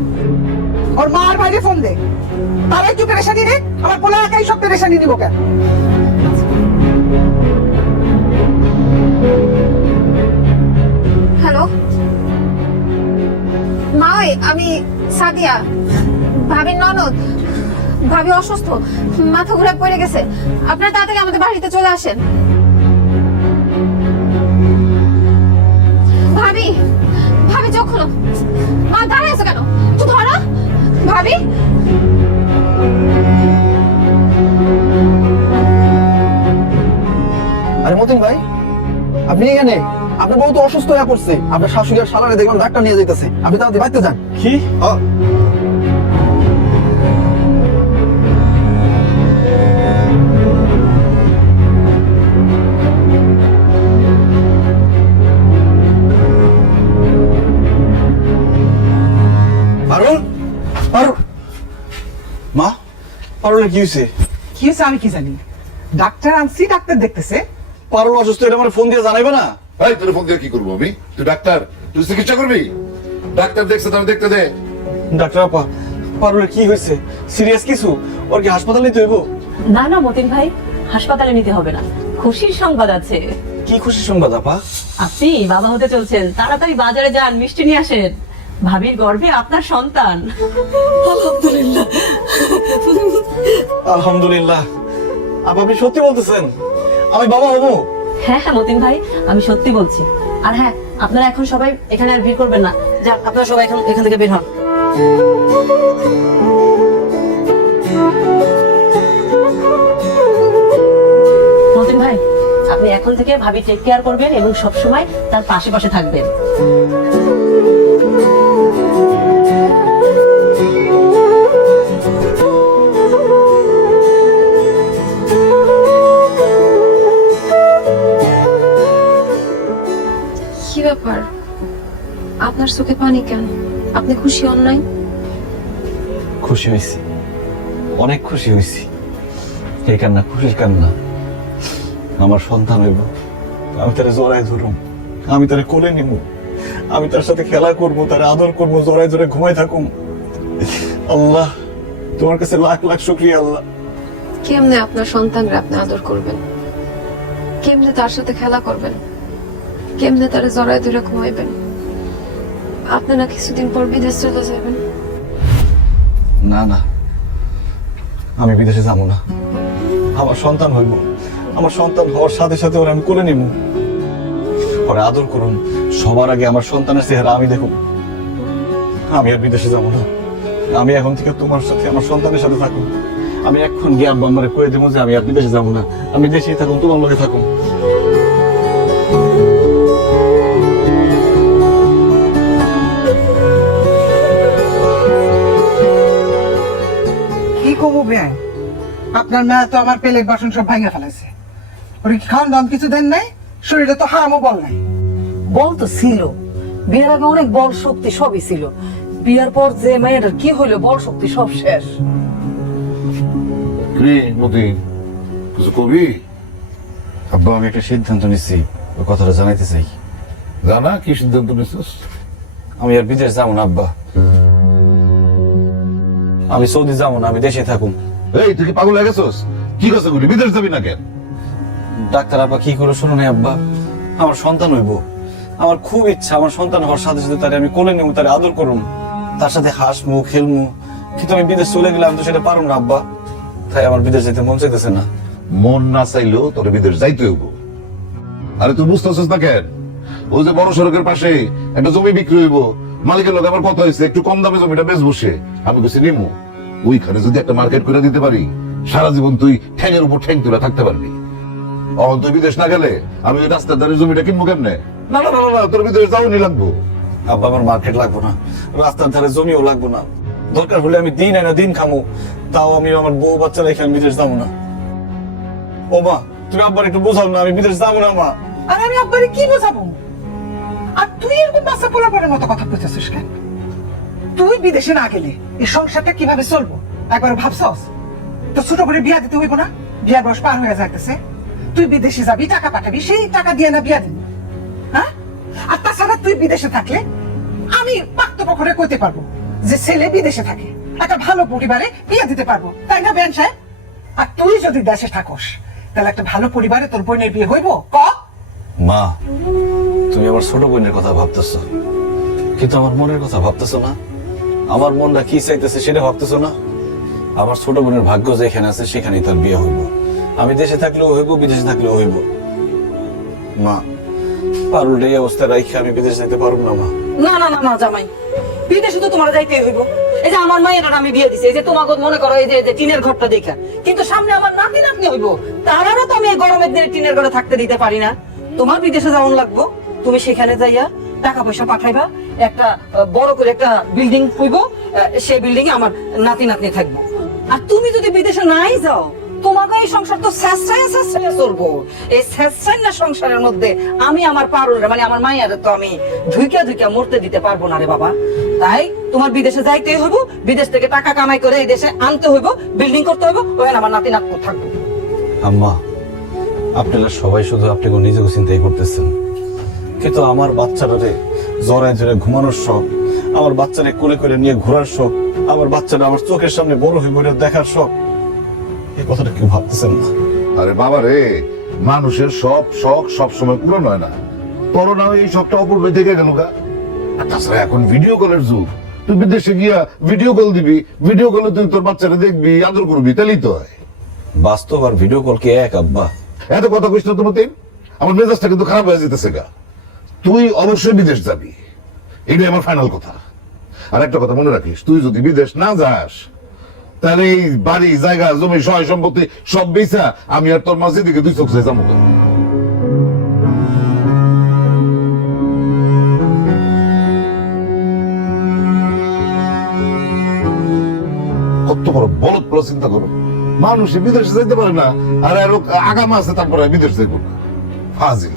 ওর মা আর বাইরে ফোন দে, তারা একটু পেরেশানি রে। আমার পোলা একাই সব পেরেশানি নিব কেন? হ্যালো মা, ওই আমি সাদিয়া, ভাবির ননদ। ভাবি অসুস্থ, মাথা ঘুরে পড়ে গেছে, আপনারা তাড়াতাড়ি আমাদের বাড়িতে চলে আসেন। ভাবি, ভাবি চোখ খোলো। মা দাঁড়িয়ে আছে কেন? একটু ধরো ভাবি। আরে মতিন ভাই, আপনি এখানে? আপনার বউ তো অসুস্থ হয়ে পড়ছে, আপনার শাশুড়ি আর শালারে দেখলাম ডাক্তার নিয়ে যাইতেছে, আপনি তাড়াতাড়ি বাড়িতে যান। কি? পারুল, পারুল, পারুলের কি হয়েছে? কি হয়েছে আমি কি জানি, ডাক্তার আনছি, ডাক্তার দেখতেছে। পারুল অসুস্থ, এটা আমার ফোন দিয়ে জানাইবে না? এই তোর ফোন দিয়ে কি করবো আমি? তুই ডাক্তার, তুই চিকিৎসা করবি? ডাক্তার দেখছে তাহলে দেখতে দে। ডাক্তার আপা, পারুলের কি হয়েছে? সিরিয়াস কিছু? ওর কি হাসপাতালে নিতে হইব? না না মতিন ভাই, হাসপাতালে নিতে হবে না, খুশির সংবাদ আছে। কি খুশি সংবাদ আপা? আপনি বাবা হতে চলছেন, তাড়াতাড়ি বাজারে যান, মিষ্টি নিয়ে আসেন। ভাবির গর্ভে আপনার সন্তান। আলহামদুলিল্লাহ। আলহামদুলিল্লাহ। আপা আপনি সত্যি বলতেছেন আমি বাবা হবো? হ্যাঁ হ্যাঁ মতিন ভাই, আমি সত্যি বলছি। আর হ্যাঁ, আপনারা এখন সবাই এখানে আর ভিড় করবেন না, যান আপনারা সবাই এখান থেকে বের হন। মতিন ভাই, আপনি এখন থেকে ভাবি টেক কেয়ার করবেন এবং সবসময় তার পাশে পাশে থাকবেন। কি ব্যাপার, আপনার চোখে পানি কেন? আপনি খুশি হন নাই? খুশি হয়েছি, অনেক খুশি হয়েছি। এই কান্না খুশির কান্না। আমার সন্তান হইব, আমি তারে জড়াই ধরুম, আমি তারে কোলে নিব, আমি তার সাথে খেলা করব, তারে আদর করব, জড়াই জড়াই ঘুমাই থাকুম। আল্লাহ, তোমার কাছে লাখ লাখ শুকরিয়া আল্লাহ। কেমনে আপনার সন্তানরা আপনি আদর করবেন? কেমনে তার সাথে খেলা করবেন? কেমনে তারে জড়াই ধরে ঘুমাইবেন? আপনি না কিছুদিন পর বিদেশ চলে যাবেন? না না, আমি বিদেশে যাবো না। আমার সন্তান হইব, আমার সন্তান হওয়ার সাথে সাথে ওরা আমি কোলে নিব, ওরা আদর করুন। সবার আগে আমার সন্তানের চেহারা আমি দেখুন। আমি আর বিদেশে যাবো না। আমি এখন থেকে তোমার সাথে, আমার সন্তানের সাথে থাকুন। আমি এখন গিয়ে আব্বা আম্মারে কয়ে দেবো যে আমি আর বিদেশে যাবো না, আমি দেশেই থাকুন, তোমার লগে থাকুন। কি কমু বেআই, আপনার মেয়ে তো আমার পেলের বাসন সব ভাঙে ফেলেছে। ওরে কি খাওয়ান দাম কিছু দেন নাই? শরীরে তো হারামও বল নাই। বল তো ছিল, বিয়ের আগে অনেক বল শক্তি সবই ছিল, বিয়ের পর যে মেয়েটা কি হইলো, বল শক্তি সব শেষ। রে মতি, কিছু কবি? আব্বা, আমি একটা সিদ্ধান্ত নিচ্ছি, ওই কথাটা জানাইতে চাই। জানা কি সিদ্ধান্ত নিছিস? আমি আর বিদেশ যাবো না আব্বা, আমি সৌদি যাবো না, আমি দেশে থাকুম। এই তুই কি পাগল হয়ে গেছিস? কি কথা বলি, বিদেশ যাবি না কেন? ডাক্তার আপা কি করে শুনুন আব্বা, আমার সন্তান হইব, আমার খুব ইচ্ছা আমার সন্তান হওয়ার সাথে সাথে তারে আমি কোলে নেবো, তারে আদর করুম, তার সাথে হাসমু খেলমু। কিন্তু আমি বিদেশ চলে গেলে আমি তো সেটা পারুম না আব্বা, তাই আমার বিদেশ যেতে মন চাইতেছে না। মন না চাইলেও তোর বিদেশ যাইতে হইব। আরে তুই বুঝতেছিস না কেন? ওই যে বড় সড়কের পাশে একটা জমি বিক্রি হইব, মালিকের লোক আমার কথা হয়েছে একটু কম দামে জমিটা বেশ বসে। আমি কিছু নিমু, ওইখানে যদি একটা মার্কেট করে দিতে পারি, সারা জীবন তুই ঠ্যাঙের উপর ঠ্যাং তুলে থাকতে পারবি। তুই বিদেশ না গেলে আমি ওই রাস্তার ধারে জমিটা কিনবো কেমনে? না না না না, তোর বিদেশ যাওনি লাগবো। আব্বা, আমার মার্কেট লাগবো না, রাস্তার ধারে জমিও লাগবো না, দরকার হলে আমি দিন আনা দিন খামো, তাও আমি আমার বউ বাচ্চা রেখে আমি বিদেশ যাবো না। ও মা, তুমি আব্বার একটু বোঝাও না, আমি বিদেশ যাবো না মা। আর আমি আব্বারে কি বোঝাবো? আর তুই এরকম বাচ্চা পোলাপানের মতো কথা বলতেছিস কেন? তুই বিদেশে না গেলে এই সংসারটা কিভাবে চলবো একবার ভাবছস? তো ছোট করে বিয়া দিতে হইব না? বিয়ার বয়স পার হয়ে যাইতেছে, তুই বিদেশে যাবি, টাকা পাঠাবি, সেই টাকা দিয়ে না বিয়া দিবি? হ্যাঁ? আর তাছাড়া তুই বিদেশে থাকলে আমি পাক্তপক্ষ করে কইতে পারবো যে ছেলে বিদেশে থাকে, একটা ভালো পরিবারে বিয়ে দিতে পারবো, তাই না বেন সাহেব? আর তুই যদি দেশে থাকস তাহলে একটা ভালো পরিবারে তোর বোনের বিয়ে হইব? ক মা, তুমি আমার ছোট বোনের কথা ভাবতেছো, কিন্তু আমার মনের কথা ভাবতেছো না। আমার মনটা কি চাইতেছে সেটা ভাবতেছো না। আমার ছোট বোনের ভাগ্য যেখানে আছে সেখানেই তার বিয়ে হইব। আমি দেশে থাকলেও হইব, বিদেশে থাকলেও হইব। মা, পারুল এই অবস্থা রাইখে আমি বিদেশ যেতে পারব না মা। না না না না জামাই, বিদেশে তো তোমার যাইতে হইব। এই যে আমার মায়ের আমি বিয়ে দিছি, এই যে তোমাকে মনে করো এই যে টিনের ঘরটা দেখা, কিন্তু সামনে আমার নাতি নাতনি হইব, তারাও তো আমি এই গরমের দিনে টিনের ঘরে থাকতে দিতে পারি না। তোমার বিদেশে যাওয়ার লাগবো, তুমি সেখানে যাইয়া টাকা পয়সা পাঠাইবা, একটা বড় করে একটা বিল্ডিং হইব, সেই বিল্ডিং এ আমার নাতি নাতনি থাকবো। আর তুমি যদি বিদেশে নাই যাও, তোমাকে এই সংসার তো শেষরাইয়া চলবো। এই শেষরাইয়া সংসারের মধ্যে আমি আমার পারুল মানে আমার মাইয়ারে তো আমি ধুইকা মরতে দিতে পারবো না রে বাবা। তাই তোমার বিদেশে যাইতে হইব, বিদেশ থেকে টাকা কামাই করে এই দেশে আনতে হইব, বিল্ডিং করতে হইব, ওখানে আমার নাতি নাতনি থাকবো। আম্মা, আপনারা সবাই শুধু আপনাকে নিজেকে চিন্তাই করতেছেন, কিন্তু আমার বাচ্চাটারে জড়ায় জড়ায় ঘুমানোর শখ, আমার বাচ্চারে কোলে করে নিয়ে ঘোরার শখ, আমার বাচ্চাটা আমার চোখের সামনে বড় হয়ে বড় দেখার শখ, এই কথাটা কেউ ভাবতেছেন না। আরে বাবা রে, মানুষের সব শখ সব সময় পূরণ হয় না। তোর না এই শখটা অপূর্ণ থেকে গেল গা। আর তাছাড়া এখন ভিডিও কলের যুগ, তুই বিদেশে গিয়া ভিডিও কল দিবি, ভিডিও কলে তুই তোর বাচ্চারা দেখবি, আদর করবি, তাইলেই তো হয়। বাস্তব আর ভিডিও কল কি এক আব্বা? এত কথা কইস না তোমার, আমার মেজাজটা কিন্তু খারাপ হয়ে যেতেছে গা। তুই অবশ্যই বিদেশ যাবি, এটাই আমার ফাইনাল কথা। আর একটা কথা মনে রাখিস, তুই যদি বিদেশ না যাস তাহলে এই বাড়ি জায়গা জমি সহায় সম্পত্তি সব বেচা আমি আর তোর মাঝে দিকে দুই চোখ যাবো। কত বড় বলদ পুরো চিন্তা করো, মানুষ বিদেশে যাইতে পারে না আর আরো আগাম আছে তারপরে বিদেশ যাইব না। ফাজিল।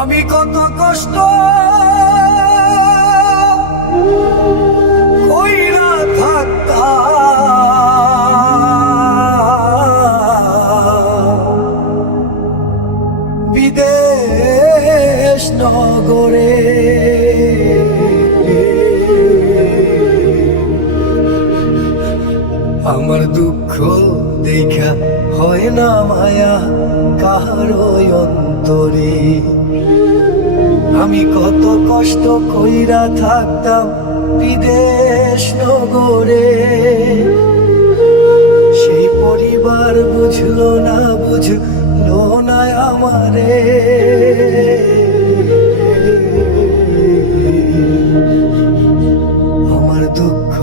আমি কত কষ্ট কইরা থাকতাম বিদেশ নগরে, আমার দুঃখ দেখা হয় না মায়া কারো অন্তরে। আমি কত কষ্ট কইরা থাকতাম বিদেশ নগরে, সেই পরিবার বুঝলো না আমারে। আমার দুঃখ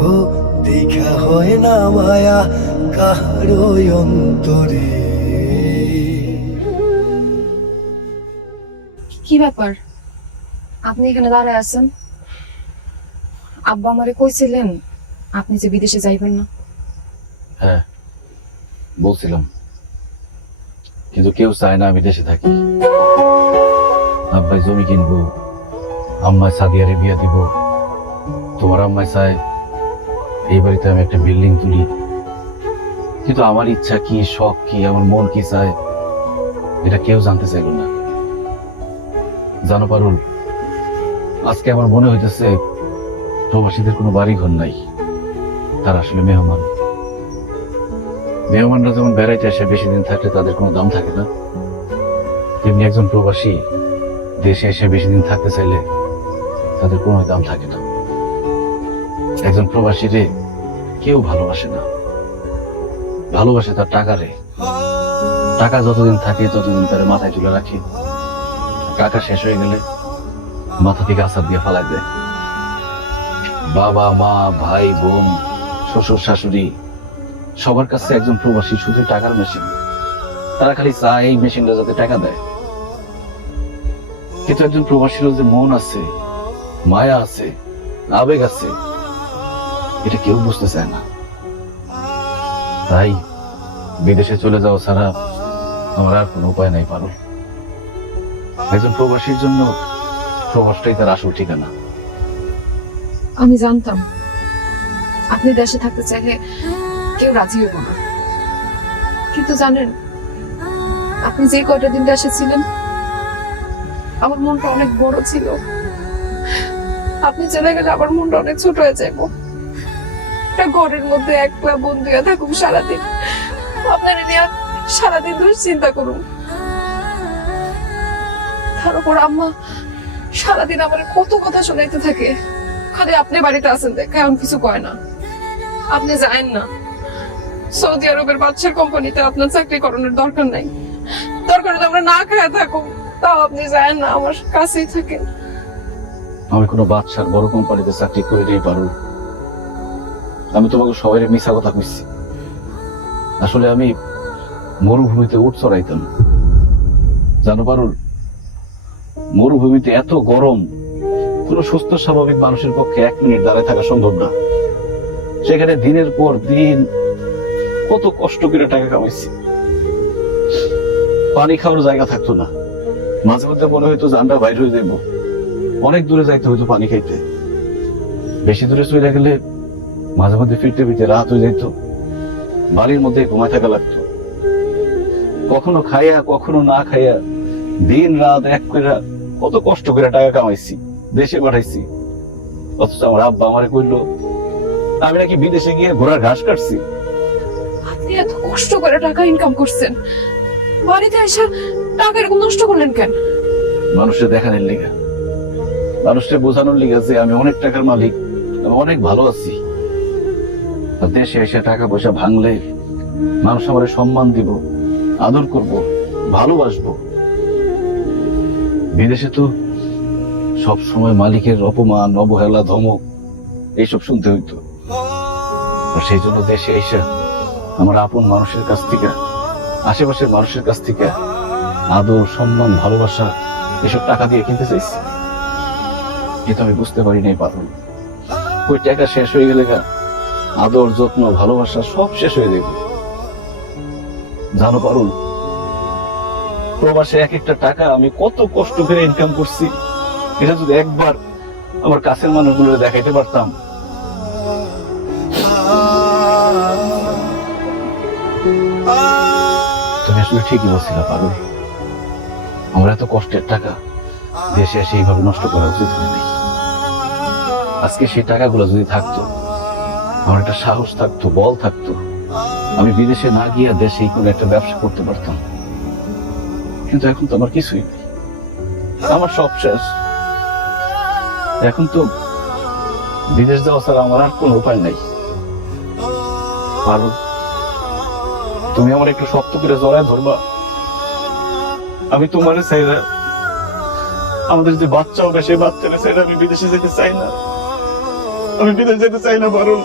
দেখা হয় না মায়া কারো অন্তরে। কি ব্যাপার, আপনি এখানে দাঁড়ায় আছেন? আব্বা আমারে কইছিলেন আপনি যে বিদেশে যাইবেন না। হ্যাঁ বলছিলাম, কিন্তু কেউ চায় না আমি দেশে থাকি। আব্বাই জমি কিনবো, আম্মায় সাদিয়ারে বিয়া দিব, তোমার আম্মায় চায় এই বাড়িতে আমি একটা বিল্ডিং তুলি। কিন্তু আমার ইচ্ছা কি, শখ কি, আমার মন কি চায় এটা কেউ জানতে চাইল না। জানো পারুল, আজকে আমার মনে হইতেছে প্রবাসীদের কোনো বাড়ি ঘর নাই, তারা আসলে মেহমান। মেহমানরা যেমন বেড়াইতে আসে বেশি দিন থাকলে তাদের কোনো দাম থাকে না, তেমনি একজন প্রবাসী দেশে এসে বেশি দিন থাকতে চাইলে তাদের কোনো দাম থাকে না। একজন প্রবাসীরে কেউ ভালোবাসে না, ভালোবাসে তার টাকারে। টাকা যতদিন থাকে ততদিন তার মাথায় তুলে রাখে, টাকা শেষ হয়ে গেলে মাথা থেকে আসার দিয়ে ফালাই দেয়। বাবা মা ভাই বোন শ্বশুর শাশুড়ি সবার কাছে একজন প্রবাসী শুধু টাকার মেশিন। তারা খালি চায় এই মেশিনটা যাতে টাকা দেয়। কিন্তু একজন প্রবাসীর যে মন আছে, মায়া আছে, আবেগ আছে, এটা কেউ বুঝতে চায় না। তাই বিদেশে চলে যাওয়া ছাড়া আমার আর কোনো উপায় নাই পারো। একজন প্রবাসীর জন্য প্রবাসটাই তার আসল ঠিকানা। আমি জানতাম আপনি দেশে থাকতে চাইলে কেউ রাজি হইব না, কিন্তু জানেন আপনি যে কয়টা দিন দেশে ছিলেন আমার মনটা অনেক বড় ছিল। আপনি চলে গেলে আমার মনটা অনেক ছোট হয়ে যাইব। একটা ঘরের মধ্যে একলা বন্ধু হয়ে থাকুন সারাদিন, আপনার নিয়ে সারাদিন দুশ্চিন্তা করুন। তার উপর আম্মা সারাদিন আমার কত কথা শোনাইতে থাকে, খালি আপনি বাড়িতে আছেন দেখে এমন কিছু কয় না। আপনি যায়েন না, সৌদি আরবের বাদশার কোম্পানিতে আপনার চাকরি করানোর দরকার নাই। দরকার হলে আমরা না খেয়ে থাকো, তাও আপনি যায়েন না, আমার কাছেই থাকেন। আমি কোনো বাদশার বড় কোম্পানিতে চাকরি করে দিই পারো? আমি তোমাকে সবাই মিশা কথা কইছি। আসলে আমি মরুভূমিতে উট চড়াইতাম। জানো পারুল, মরুভূমিতে এত গরম, কোন সুস্থ স্বাভাবিক মানুষের পক্ষে 1 মিনিট দাঁড়ায় থাকা সম্ভব না। সেখানে দিনের পর দিন কত কষ্ট করে টাকা কামাইছি, পানি খাওয়ার জায়গা থাকতো না, মাঝে মধ্যে মনে হইতো যে আমরা বাইরে হয়ে যাবো, অনেক দূরে যাইতে হইতো পানি খাইতে, বেশি দূরে চলে গেলে মাঝে মধ্যে ফিরতে ফিরতে রাত হয়ে যাইতো, বাড়ির মধ্যে ঘুমায় থাকা লাগতো, কখনো খাইয়া কখনো না খাইয়া দিন রাত এক করে কত কষ্ট করে টাকা কামাইছি, দেশে পাঠাইছি। অথচ আমার আব্বা আমারে কইলো আমি নাকি বিদেশে গিয়ে ঘোড়ার ঘাস কাটছি। আপনি এত কষ্ট করে টাকা ইনকাম করছেন, বাড়িতে এসে টাকা এরকম নষ্ট করলেন কেন? মানুষের দেখানোর লিগা, মানুষকে বোঝানোর লিগা যে আমি অনেক টাকার মালিক, আমি অনেক ভালো আছি। আর দেশে এসে টাকা পয়সা ভাঙলে মানুষ আমার সম্মান দিব, আদর করব, ভালোবাসবো। বিদেশে তো সব সময় মালিকের অপমান, অবহেলা, ধমক এইসব শুনতে হইতো। আর সেই জন্য দেশে এসে আমার আপন মানুষের কাছ থেকে, আশেপাশের মানুষের কাছ থেকে আদর, সম্মান, ভালোবাসা এসব টাকা দিয়ে কিনতে চাইছি। কিন্তু আমি বুঝতে পারি নাই পারুল, ওই টাকা শেষ হয়ে গেলে আদর, যত্ন, ভালোবাসা সব শেষ হয়ে যাবে। জানো পারুল, প্রবাসে এক একটা টাকা আমি কত কষ্ট করে ইনকাম করছি, এটা যদি একবার আমার কাছের মানুষগুলো দেখাইতে পারতাম। তুমি আসলে ঠিকই বলছিলা পারুল, আমার এত কষ্টের টাকা দেশে এসে এইভাবে নষ্ট করা উচিত হয়নি। আজকে সেই টাকাগুলো যদি থাকতো, আমার একটা সাহস থাকতো, বল থাকতো, আমি বিদেশে না গিয়ে দেশেই কোনো একটা ব্যবসা করতে পারতাম। কিন্তু এখন তো আমার কিছুই নেই, আমার সব শেষ। এখন তো বিদেশ যাওয়া ছাড়া আমার আর কোনো উপায় নাই। পারুল, তুমি আমার একটু শক্ত করে জড়ায় ধরবা। আমি তোমার চাই না, আমাদের যে বাচ্চা হবে সেই বাচ্চারা চাই না, আমি বিদেশে যেতে চাই না, আমি বিদেশ যেতে চাই না পারুল,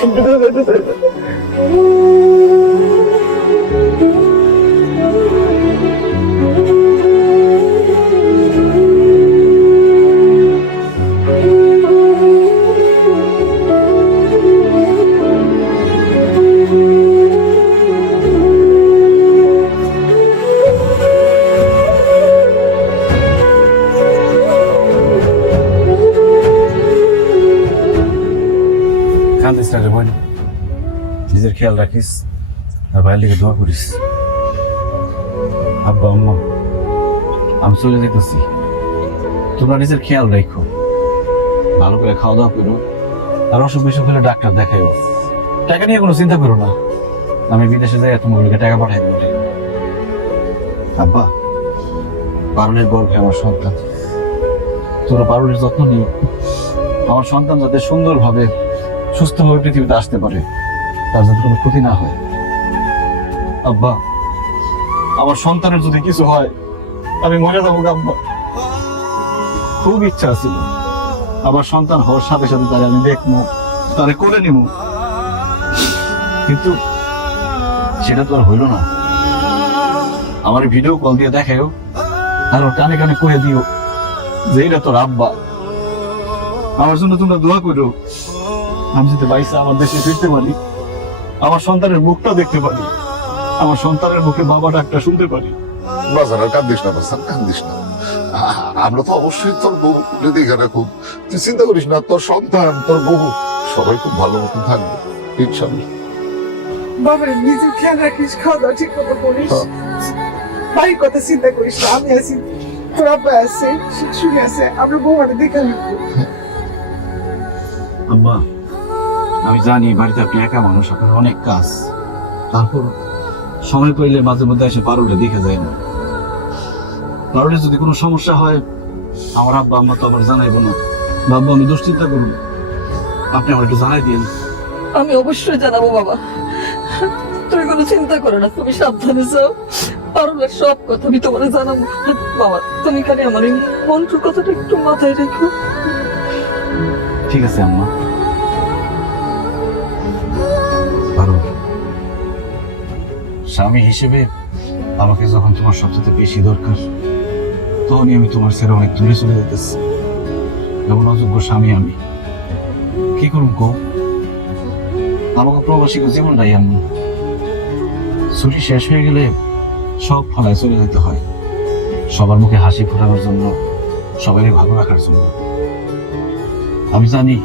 আমি বিদেশ যেতে চাই না। কান্দিস না রে বোন, নিজের খেয়াল রাখিস আর ভাইয়ের লিগে দোয়া করিস। আব্বা, আম্মা, আমি চলে যেতেছি, তোমরা নিজের খেয়াল রাখো, ভালো করে খাওয়া দাওয়া করো, আর অসুখ বিসুখ হলে ডাক্তার দেখাইও। টাকা নিয়ে কোনো চিন্তা করো না, আমি বিদেশে যাই তোমাগুলোকে টাকা পাঠাই দেবো। আব্বা, পারুলের গর্ভে আমার সন্তান, তোমরা পারুলের যত্ন নিও, আমার সন্তান যাতে সুন্দরভাবে সুস্থভাবে পৃথিবীতে আসতে পারে, তার যাতে কোনো ক্ষতি না হয়। আব্বা, আমার সন্তানের যদি কিছু হয় আমি মরে যাবো আব্বা। খুব ইচ্ছা ছিল আমার সন্তান হওয়ার সাথে সাথে তারে আমি দেখবো, তারে কোলে নিব, কিন্তু সেটা তো আর হইল না। আমার ভিডিও কল দিয়ে দেখাও আর ওর কানে কানে কয়ে দিও যে এটা তোর আব্বা। আমার জন্য তোমরা দোয়া করো, আমি যাতে বাইসা আমার দেশে ফিরতে পারি, আমার সন্তানের মুখটা দেখতে পারি, আমার সন্তানের মুখে বাবা ডাকটা শুনতে পারি। বাজার আর কান্দিস না, বাজার কান্দিস না। আমরা তো অবশ্যই তোর বউ দেখে রাখুক, তুই চিন্তা করিস না, তোর সন্তান, তোর বউ সবাই খুব ভালো মতন থাকবে ইনশাল্লাহ। বাবা, নিজের খেয়াল রাখিস, খাওয়া দাওয়া ঠিক মতো করিস, বাড়ির কথা চিন্তা করিস না, আমি আছি, তোর আব্বা আছে, শাশুড়ি আছে, আমরা বৌমাটা দেখে নিবো। আম্মা, আমি জানি বাড়িতে আপনি একা মানুষ, আপনার অনেক কাজ, তারপর সময় পাইলে মাঝে মধ্যে এসে পারুলে দেখে যায় না। পারুলে যদি কোনো সমস্যা হয় আমার আব্বা আম্মা তো আবার জানাইব না, ভাববো আমি দুশ্চিন্তা করবো, আপনি আমার একটু জানাই দিন। আমি অবশ্যই জানাবো বাবা, তুমি কোনো চিন্তা করো না, তুমি সাবধানে যাও, পারুলের সব কথা আমি তোমার জানাবো। বাবা, তুমি খালি আমার এই মন্ত্র কথাটা একটু মাথায় রেখো। ঠিক আছে আম্মা। পারুল, স্বামী হিসেবে আমাকে যখন তোমার সবচেয়ে বেশি দরকার, তখনই আমি তোমার ছেড়ে অনেক দূরে চলে যেতেছি। এমন অযোগ্য স্বামী আমি, কি করুন কো? আমাকে প্রবাসী জীবনটাই এমন, ছুটি শেষ হয়ে গেলে সব ফলায় চলে যেতে হয়, সবার মুখে হাসি ফোটানোর জন্য, সবারই ভালো রাখার জন্য। আমি জানি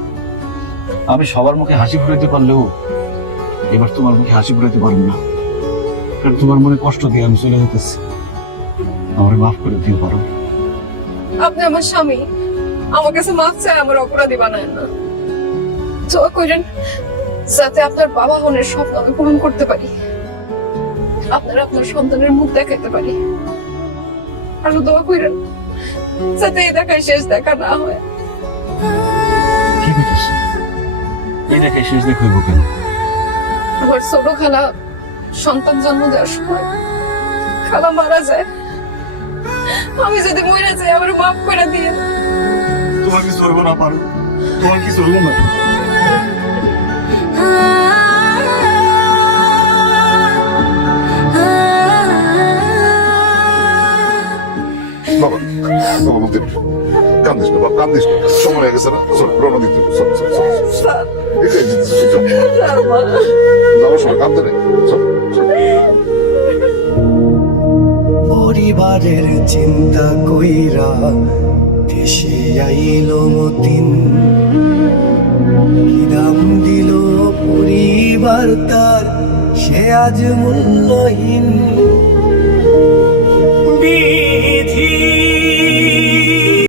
আমি সবার মুখে হাসি ফুটাইতে পারলেও এবার তোমার মুখে হাসি ফুটাইতে পারবো না, কারণ তোমার মনে কষ্ট দিয়ে আমি চলে যেতেছি। আমার মাফ করে দিও পারো। আপনি আমার স্বামী, আমার কাছে মাফ চাই আমার অপরাধী বানায় না। দোয়া করেন যাতে আপনার বাবা হনের স্বপ্ন আমি পূরণ করতে পারি, আপনার সন্তানের মুখ দেখাতে পারি। আর দোয়া করেন যাতে এই দেখায় শেষ দেখা না হয়। কি করতেছ? এই দেখায় শেষ দেখ হইব কেন? আমার ছোট খালা সন্তান জন্ম দেওয়ার সময় খালা মারা যায়। আমি যদি মরে যাই আমার মাফ করে দিয়ে। তোমার কি চলবো না পারো? তোমার কি চলবো না? বাবা বাবা মতি কান্দিস না বাবা, কান্দিস না, সময় হয়ে গেছে না, চল রওনা দিতে হবে, চল চল চল যাওয়ার সময় কান্দে নেই, চল পরিবারের চিন্তা কইরা দেশে আইল মতিন, কি দাম দিল পরিবার তার সে আজ মূল্যহীন।